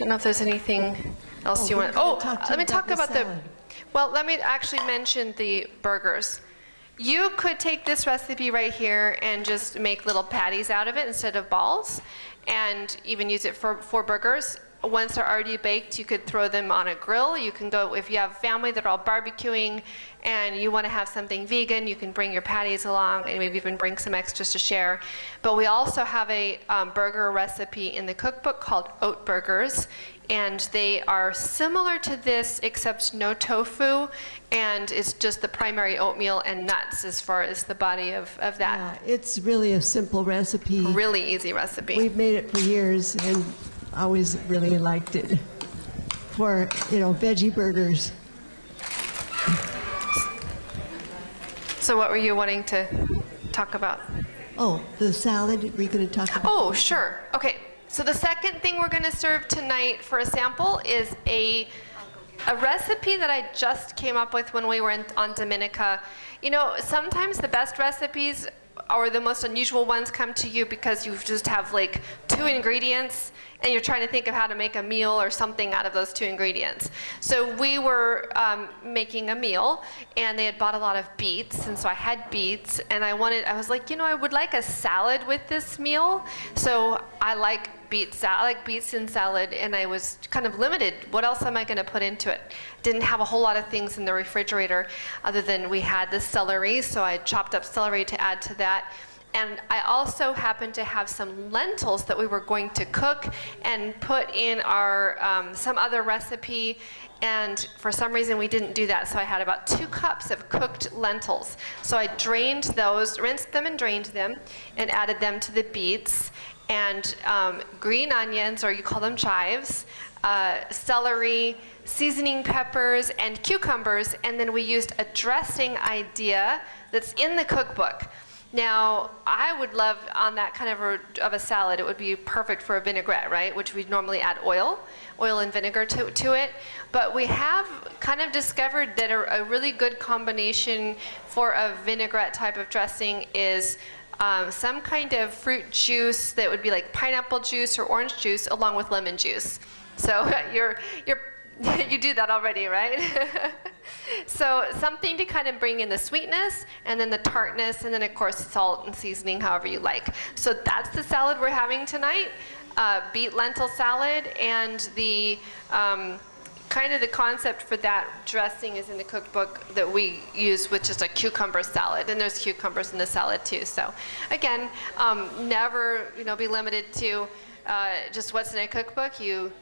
don't know if there's anything else you want. Let me talk about the. Well, let me actually mention the burgers. You could take this recipe right here and just make little patties out of it instead of balls, and even use it for burgers. Once they're already baked, you could throw them on a grill. You can go, if you have family that are all barbecuing and you want to have something vegan, you can bring your patties along and maybe even bring some extras to share. But we also have a burger recipe in the cookbook called Oat Burgers, and they are similar to this except no tofu, and it's just the primary oatmeal and nuts as far as the body of that. Yeah, it's really a simple recipe. Really easy recipe. We've made it for years and always really liked it for, veggie burgers. So what were you wanting to talk about? Oh, the salad, we're going to talk about. Oh, sure. Okay. So the second thing we're going to serve tonight for a sample is a recipe that I just came up with when we were on Dominica. Sometimes the best recipes or the most unusual ones come to you because you just have like 2 ingredients and you're trying to think of how to make a meal or something out of those 2 ingredients. So we were making a meal, and they had bought a lot of beets, and so I had beets, and I was like, I would like a salad with this meal. So I like beets in salad, and I was kind of limited. What else am I going to put into it? Didn't have a whole lot of things in the refrigerator other than we had the celery, so I chopped up celery to add to that. And I also happened to have some lentils that we were going to cook and put in our some other recipe, and for some reason we didn't do that, so I had about 2 cups of cooked lentils. So I drained those, rinsed them and drained them, and added them to the beets, and green onions, or you call them chives, celery, seasoning peppers, and cucumbers, and then we used a dressing idea that's in the cookbook. Now, I would love on that kind of a salad, it would be perfect for a vinaigrette, right? Which we normally add oil and vinegar to it. But we have kind of discovered that a really good combination for a vinaigrette type of dressing is some kind of fruit juice that would be like pineapple juice or orange juice along with lemon juice. So you do that already, right? So something to kind of bring in the sweetness and then the tartness, and then of course salt and seasoning however you like. So that's the salad we're having tonight, beet lentil salad, and the kind of the concept for that dressing is in the cookbook that we use, which is a cucumber salad, and there's cucumbers in the salad too. So again, never be limited to just what's in a cookbook. You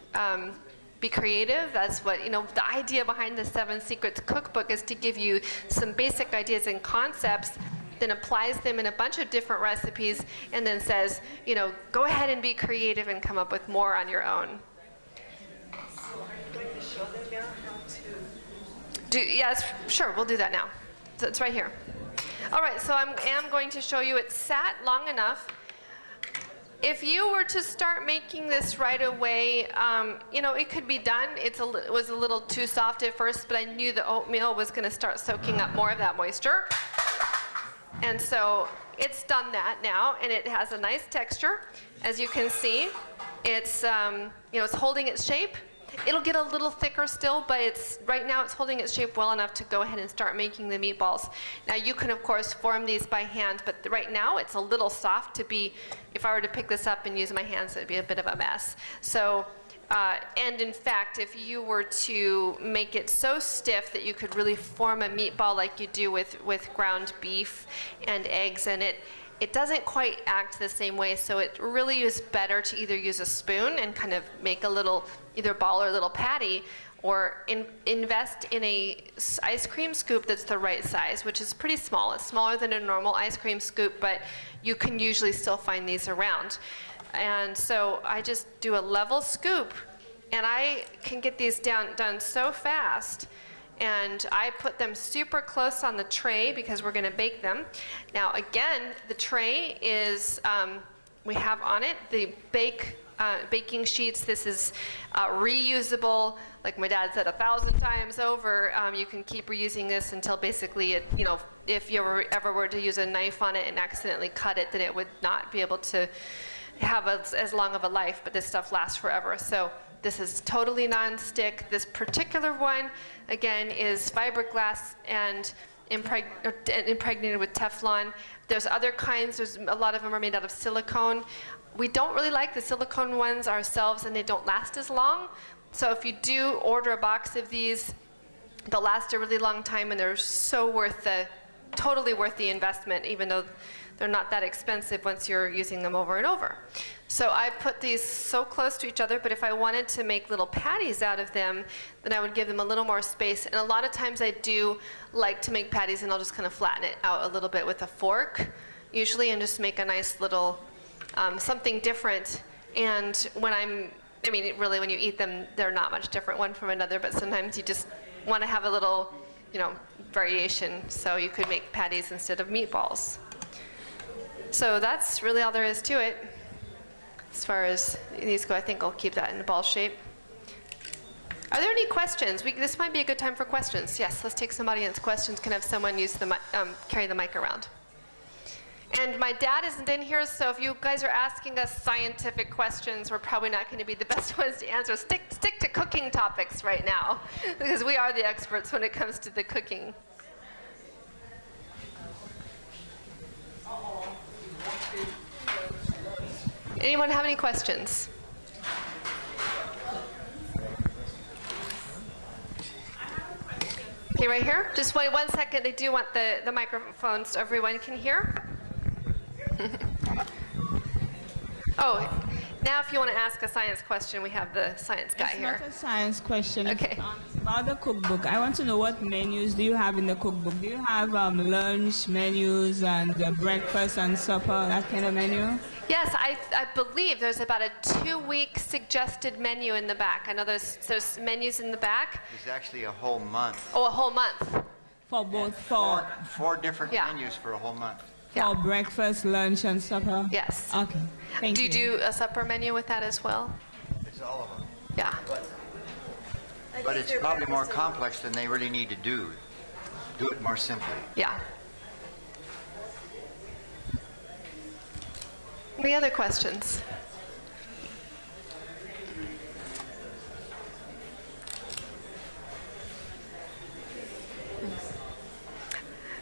be creative. That's what, the idea behind the 7 Secrets cookbook is to give you some basic ideas and concepts, then applies them in a bunch of different recipes, and then says, go ahead and be creative and come up with more on your own. So are you going to show them now how to? Yes, sure, we'll do that now. So it's right here. All right, so I am going to show you it sat long enough. If you were to start making this right away, it could be done. It was a little too soft at first, but I knew the oatmeal was going to start soaking up more of that moisture. And so it's done that now, and it has a nice texture. As you can see, it's, it's holding its shape. It'll get a little thicker still, but right now it's holding its shape well enough to go ahead and start making the meatballs. Now you can of course form these by hand, but right now it's a little soft to be, if I were to pick this up and use my hands, it'd be a bit of a mess. So, and in fact, if you were to make it so stiff that you could really form a meatball like you do with ground beef and eggs in it, it doesn't quite act the same way, so it really is better to either use a spoon and kind of make a little either ball or little patty, or invest in a ice cream scoop that's the right size, which is pretty small. It's smaller than a normal ice cream scoop, but you can usually still find these around. And so I just do a level scoop, and I can get these done so fast. And I put them super close on the tray because we're going to bake them. Now again, the tray is, we have on it the baking sheets. This is reusable. Like my dad said 1,000 times over, you can keep reusing this until basically it, if you ever were to use a knife on it and accidentally cut it, then it would not be able to have as long of a life, but this stuff lasts forever. So this is totally non-stick. This particular one, again, is fiberglass and impregnated with Teflon. There's other kinds. A lot of them are made out of silicone. We don't really like the silicone ones ourselves, and they don't last as long. So if you do order a box of these, they'll last a really long time, and they're so totally worth the investment, even though they're not that expensive once you're using them over and over. So I put these so close to each other, but if I wanted to make little patties out of them, then I would give them a little more space. And a lot of times I do like to make patties, and I'll just kind of flatten it out a little bit with a fork, usually, and just make a nice little something different. And really, when you eat them, they're not much different one from another, but sometimes you just want to have a little, variation. So you could make patties instead of meatballs. So that's really all there is to it. As far as these go, I think I'll keep that in the ball shape. Are there any questions? This might be a good time for questions. Yes, let's take some audience questions. Can have someone use the carry the mic around. And my dad isn't in here, so if you guys are asking us scientific questions, we're probably not going to be the best ones to answer. Stick to cooking topics right now, because we are the experts when it comes to the cooking. Anyone have any questions? Okay, right here. Just wait 1 second. They do want the microphone so everyone can hear. Oh, now if you want to ask a science question, we have the science guy here. It's not a science question. Okay. It's about the cookbook. I want to know, what menus do you have in the cookbook? Do you have lunch menus and breakfast and supper, that kind of menu? Yes, I believe there's about a 2-week suggested menu in the back. I know there's menus in the back. There's actually a whole month. Oh, a whole month. For both, four different menus for a whole month. For breakfast, lunch, and supper? Yes. Okay. Thank you. Do you do a supper menu with that as well? It's all of them. Yeah. But it's probably more complex than they really need to do. Do it more simply. Yeah. Any other questions?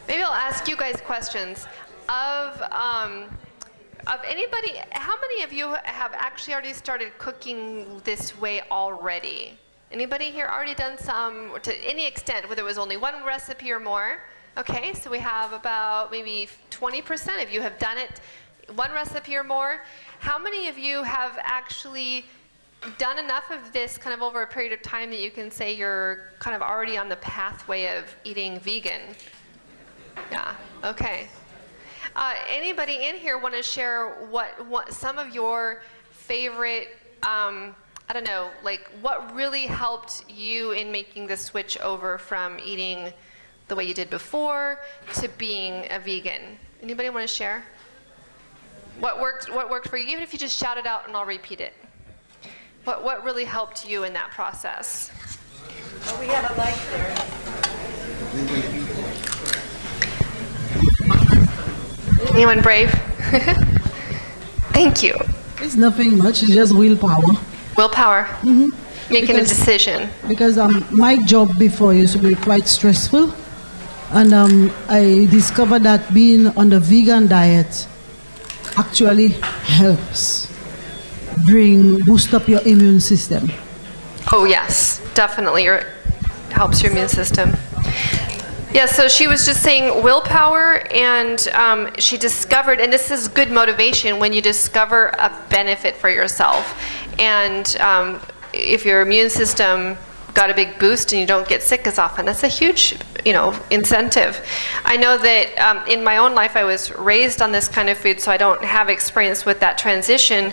Maybe I'll ask you guys questions. Of anybody, how many of you have actually already started cooking this way already? Anybody here already done some, to any extent, whether it was only one recipe or more? Okay, so we have about maybe 20% of you have done it, one recipe or more. How many of you have actually done enough of this kind of over a period of time that you can say you're kind of already on the pathway of eating vegan? Yeah, okay. Anybody in here want to share what some of your favorite, I don't know, like what really helped you in making the switch over from eating the way you did before to being a vegan? Anybody want to share? What worked for you? Even if you just shout it out and I'll repeat it. What really helped you in that process? Well, we have a mic there. Anyone brave? Thank you. It's nothing much, it's just willpower. Willpower? Mm-hmm. Making a decision. Because my job before used to be quite stressful. And I discovered that being on the vegan diet actually helps boost up your immune system. Oh yes, definitely. Helps your immune system. Yeah, so she was just saying willpower, and she discovered, and this is good motivation when you discover a benefit for yourself. And if your immune system got a big boost and you don't get sick as often, that's a huge, incentive. I know that in my own life I was raised on this kind of food, so I don't have experience with that transition.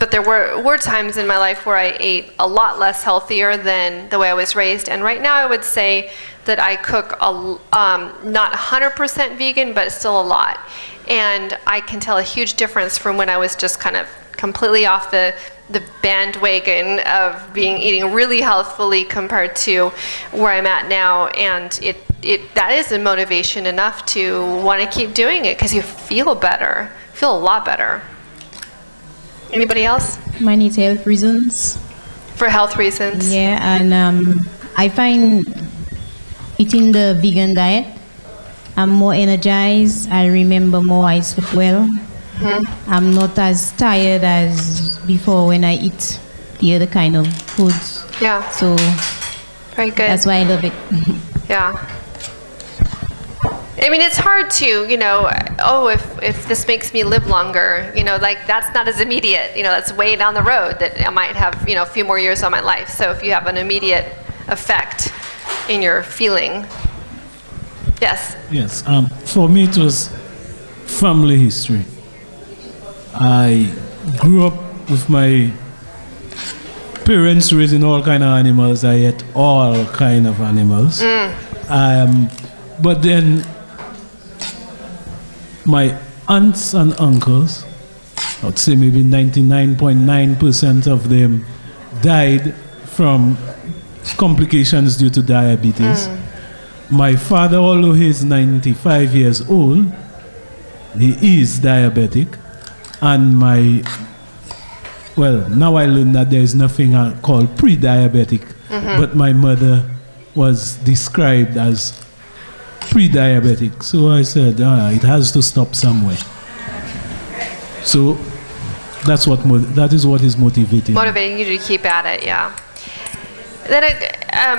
But there were times in my life where I ate a lot less healthier than the way I was raised. And right now I would say that I cook not 100% vegan, but still a lot. And I can tell a huge difference from when I was just kind of completely off the bandwagon of eating really healthfully compared to where I'm at now. And that is a motivation enough to want to keep doing it because you feel better, feel a lot better. Anybody else? Mine is health reasons. For health reasons. Yeah, and I find eating the vegan diet, I'm more energized, I remember more, I sleep well. I'm not as tired as before when I eat the other kind of foods. Yeah. So very good. That's why I love it. Yeah. I mean, it's hard to, if this makes me live longer, like that's not as immediate, that's way down the road that I might have, a few more years on my life. So if you have an immediate effect in your feeling. Yes? Yes. For me, it was family history. I grew up with my parents raising all kind of animals. I ate all kind of animals. But then my aunts and uncles, I would say maybe 99.9% of them died from complications due to diabetes. My father, although he's 95 years old, he is diabetic. And now I learned that there is nothing called pre-diabetic, but my mother was described as pre-diabetic. So I said, it has to stop somewhere. So that is what is motivating. Motivating you to keep at it, yeah. Then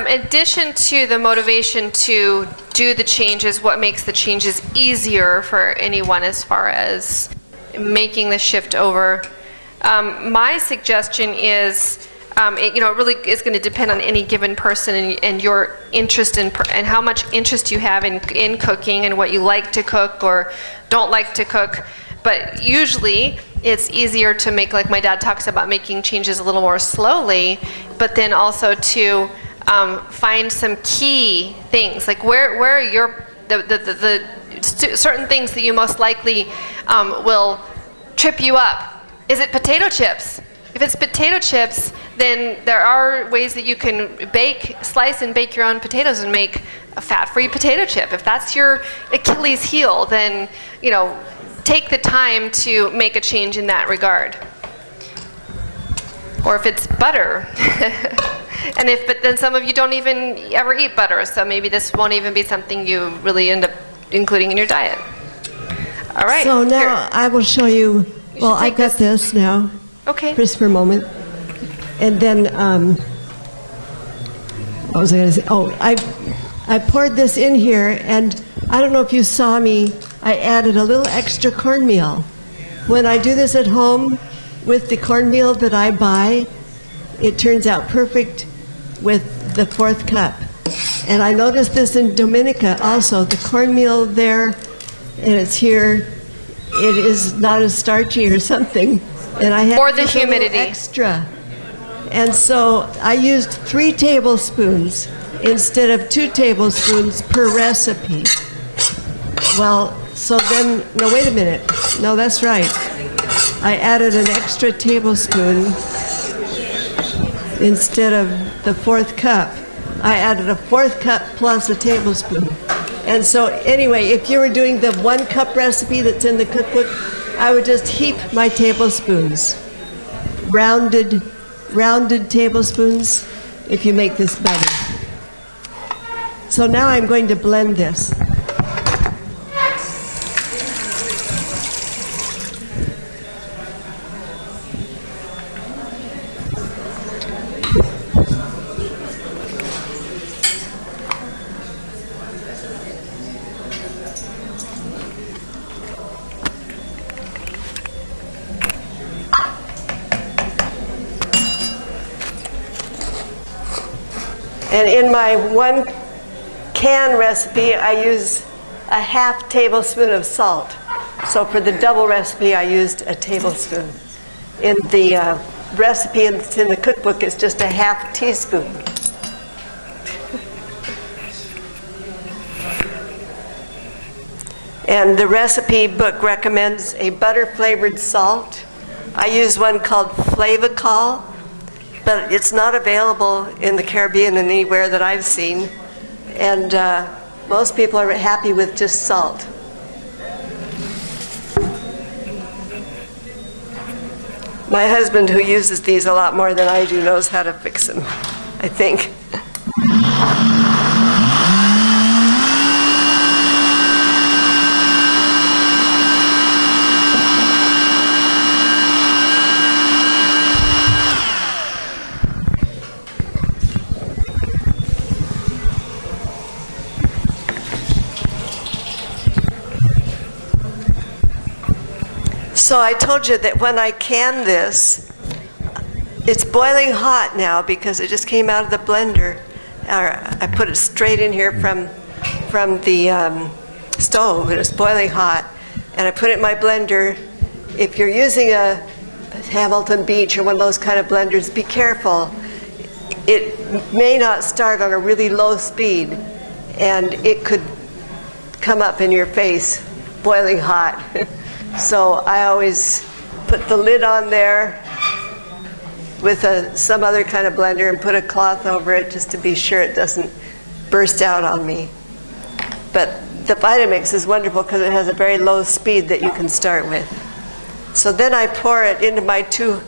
in addition to the motivation to do the changes, what makes the changes easier for anyone as far as making the shift over? My suggestion is, it really is going to depend on any given person and your interest and how much interest you have in cooking and what you like to cook or don't like to cook. But usually it's easier to make, like my dad talks about, making changes a little more slowly, but then also to find some key things, like where are the certain things that you most likely will trip you up. Is it potato chips? If it's potato chips, then there are ways that you can slice and bake your own potatoes and make a fat-free potato chip. If that's your Achilles heel, then, take the time to make a change in that regard. Or if it's butter. But then some of you don't even ever eat butter, so maybe this won't even be something you really end up including in your diet. All right. So now I will show you, well, I've got this now. Okay. Just for a moment. And then, what was I going to say? Oh, I poured this in here, and I don't know if you saw me, I added a little extra cornmeal. When I do this at home with the cornmeal that I buy, it turns out perfect with the 4th cup. And I noticed this in Dominica also, the cornmeal there, and it's here, it is not as starchy or something. And I had or the humidity. Extra. And so I used 3 tablespoons instead of 2 tablespoons per recipe. Well, so then, no, wait a minute. No, that's right. I added an extra tablespoon instead of the 4th cup. I added a 4th cup plus a tablespoon. And so anyway, if you were doing the 1 cup recipe that's in the cookbook, I would just heap my tablespoons, rounded tablespoons, if you make this better. So now I'm going to blend this. And in my 1 can recipe, I use a half tablespoon of salt. So for the double recipe, I used a tablespoon. In the recipe that's in the cookbook, it's just a half teaspoon. And the recipe book recommends a butter-flavored salt. I use one called Flavacol, but it's not available in the Caribbean and anywhere that I've seen. And most people are happy with just salt. My husband, who uses these a lot more than I do, knows how to fix them, I think. So I told you that when I can this, it's boiling hot now because it just came out of the blender. I put it straight in here from the stove, and it's boiling hot. And I put it in my blender. If you're using a Hamilton Beach or one of those kind of blenders, be careful. It may not start on a really low speed, and it could come up in your face, boiling hot. So I always put the lid on there with some other kind of blender and put a cloth over it just to be sure it doesn't burst out on me. But the Vitamix is wonderful because it has a very low speed that you can start with. So then I pour it into my 2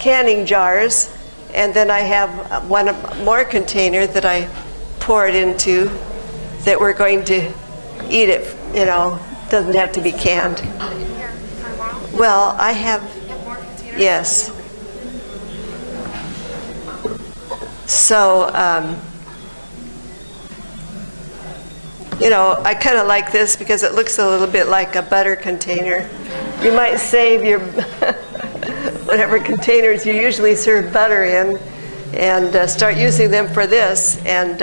canning jars, and then I have one more container that I pour it into that we're going to eat it, you know, doesn't have to be canned. Well, I have, yes. So, you know, I kind of like this because it looks a little bit like a butter container. You might save your whatever containers you usually serve butter in and start using them for this. And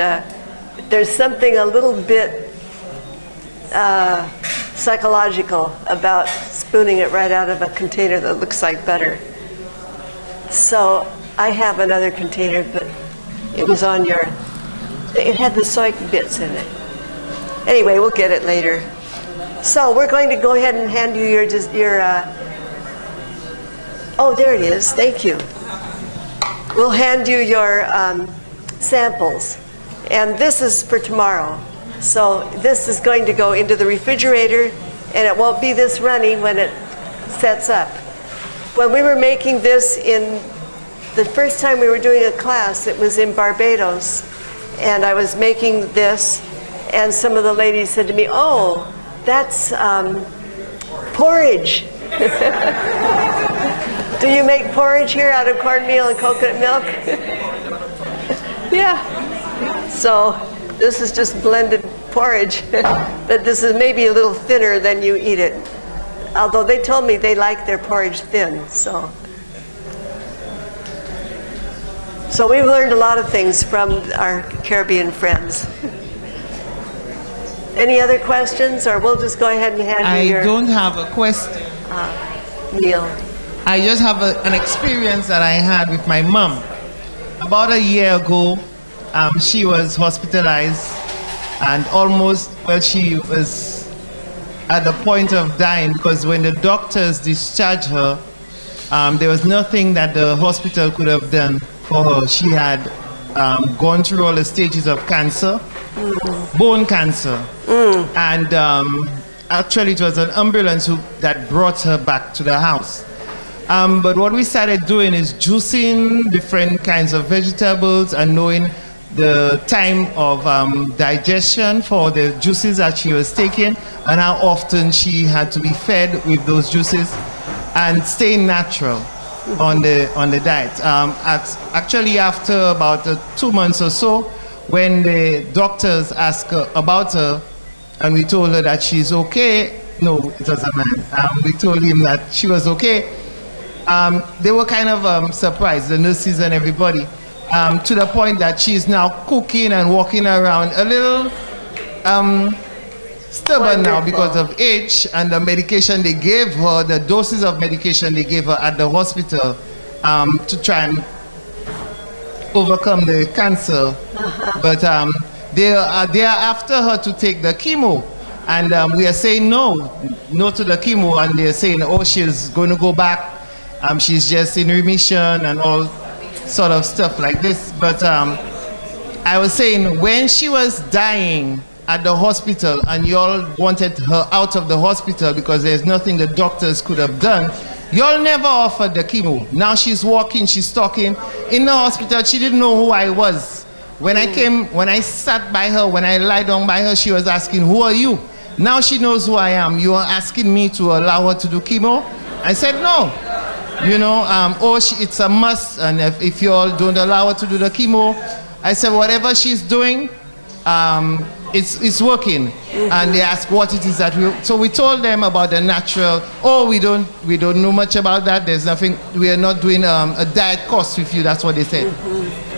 there's something a little bit psychological about spooning it right out of a container that looks like butter. So I have another container, but it was on it had the soy bits in it. Anyway, we'll get it later. So we're going to go ahead and hand you your oh, there it is, thank you. We'll hand you your samples, and this is for tomorrow. So this is going to go into the refrigerator, and it won't be this runny when it sets up. When we were making this the first time we were doing a class, it was in Barbados, and I was making this, and some of the ladies said to me, "Oh, that's porridge." Do you make porridge here out of cornmeal and coconut milk? Yeah. So this is just blended porridge, but this is maybe a little thinner than you eat it. Although they told me they like their porridge thin, so. So we've learned a lot of things from our Caribbean friends. Any other questions, or we'll just go ahead and hand you your... I don't have a question. Neil. I just have an experience that I had with my mom. About a year ago, she was hospitalized and almost, well, she was at the point of dying because when the doctors discharged her, there was nothing that the hospital could have done for her. She had gone through all the stages of cancer, bone cancer, and actually it was an ambulance that brought her back to the house. But what we started doing is juicing different kinds of vegetables and knowing the time of digestion for the juices that she was taking and how often she had to be fed with those juices and staying natural on the diet. Actually, after about 2 months or so, when the doctors asked her about her and we told her that she's okay, no, it was a man, we told him that she was okay, they were kind of surprised, the nurses and everybody, to the point that she's now cooking and walking around a little stubborn now because of age and the medication they gave her, the doses of medication they gave her at the hospital to try and overcome the cancer. But they are after her to take the chemo. And we are saying no to the chemo, and they're saying, oh, she's going to go back. She's just in remission and all sort of stuff like this. But I was saying, when she was dying at the hospital and you all wanted her out of the hospital because there's nothing the doctors could have done, Y'all never offered the chemo. Now she's walking, she's talking. In the hospital, she didn't know who I was. When I came, when I sat by her, when I lied down by her, she was asking, who are you? Now she knows who I am. You are asking me to allow her to do chemo? I said, no. You know, it's a must, and if you all don't allow her to do the chemo, I said, whatever she's doing, it's working. And they asked what it is that so we told them about the natural, we don't know much about that, there's nothing, we are not doing a diet course with you, that's what they said.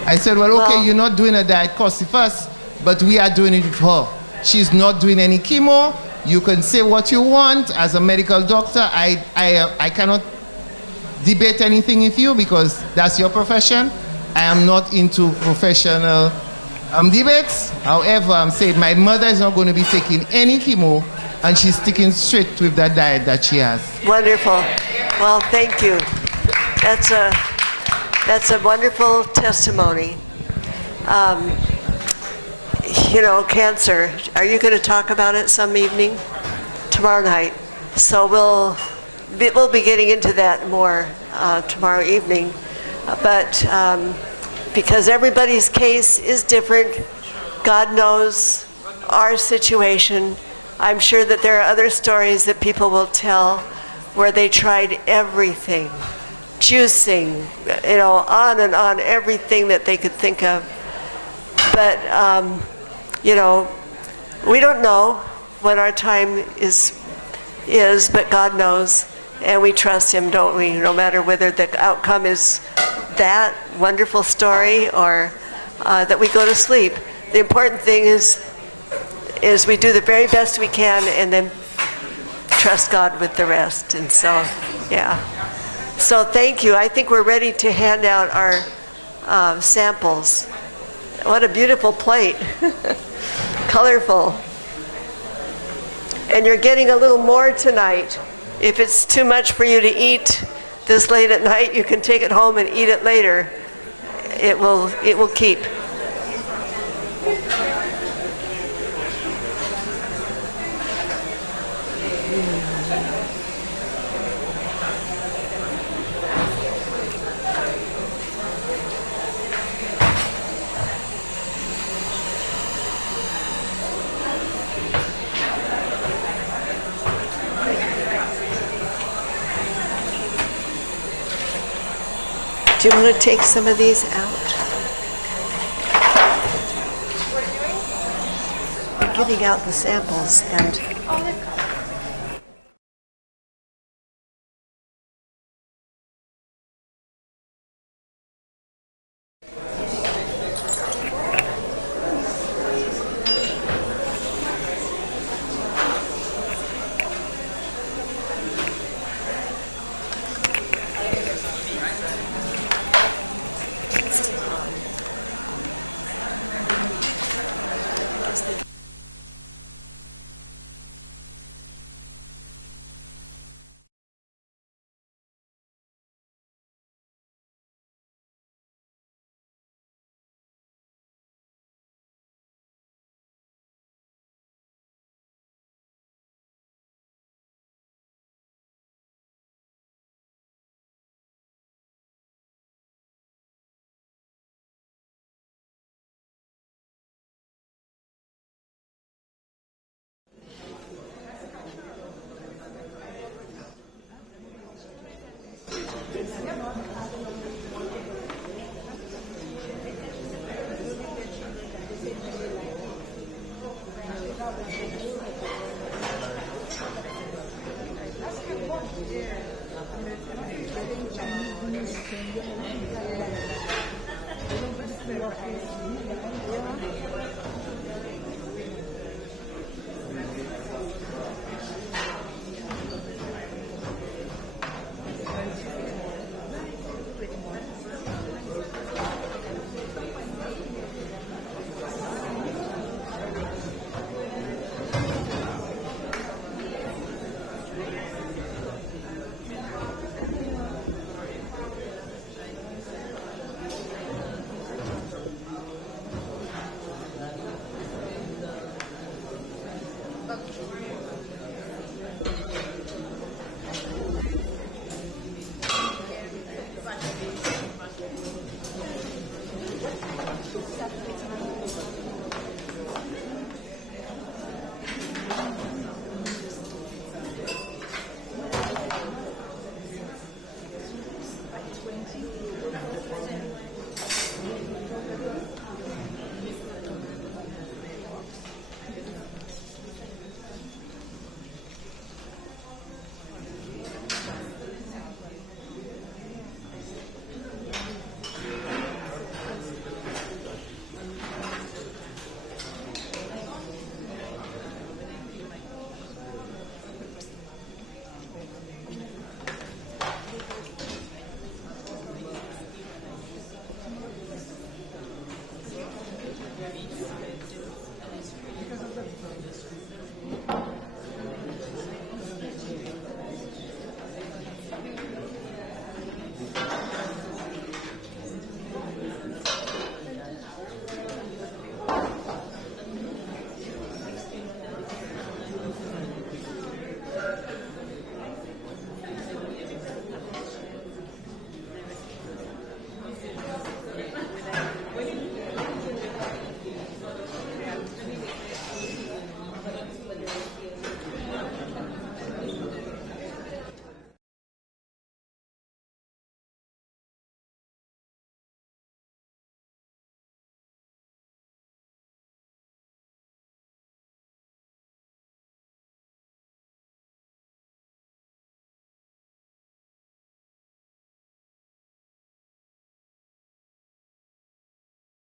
I said, well, okay, you're not doing a diet course with us, but we are doing it with her. She's not doing any chemo. You can say what you want as a medical doctor. I cannot debate anything with you because that's your profession. I am not into professional debates. However, I'm saying my mother is not going to be taking any chemo, and she's sticking straight with that diet that she has. Wonderful. Well, thank you. That's a wonderful testimony. You know, cancer. Are you going to talk about it some evening? Tomorrow night. So we'll be getting into that more tomorrow evening. But because everybody's case is different, God knows our situation. I'm sure that there are other stories that people will tell where they tried everything. Juicing, you know, on and on, everything that they could think of. But, you know, we don't know when our time is, but God knows, and we trust Him, don't we? No matter whether the outcome is that wonderful story or that we go to sleep. The important thing is we do the very best we can and then trust God with the rest. And so, yeah. So thank you. I think we're ready to hand out our samples. What a beautiful plate. Colorful. And you're getting a little more tonight. If it's too much for you to eat this late at night, you can take it home and eat it later. It will keep. Do you want to take some of these out? I'm giving out the samples and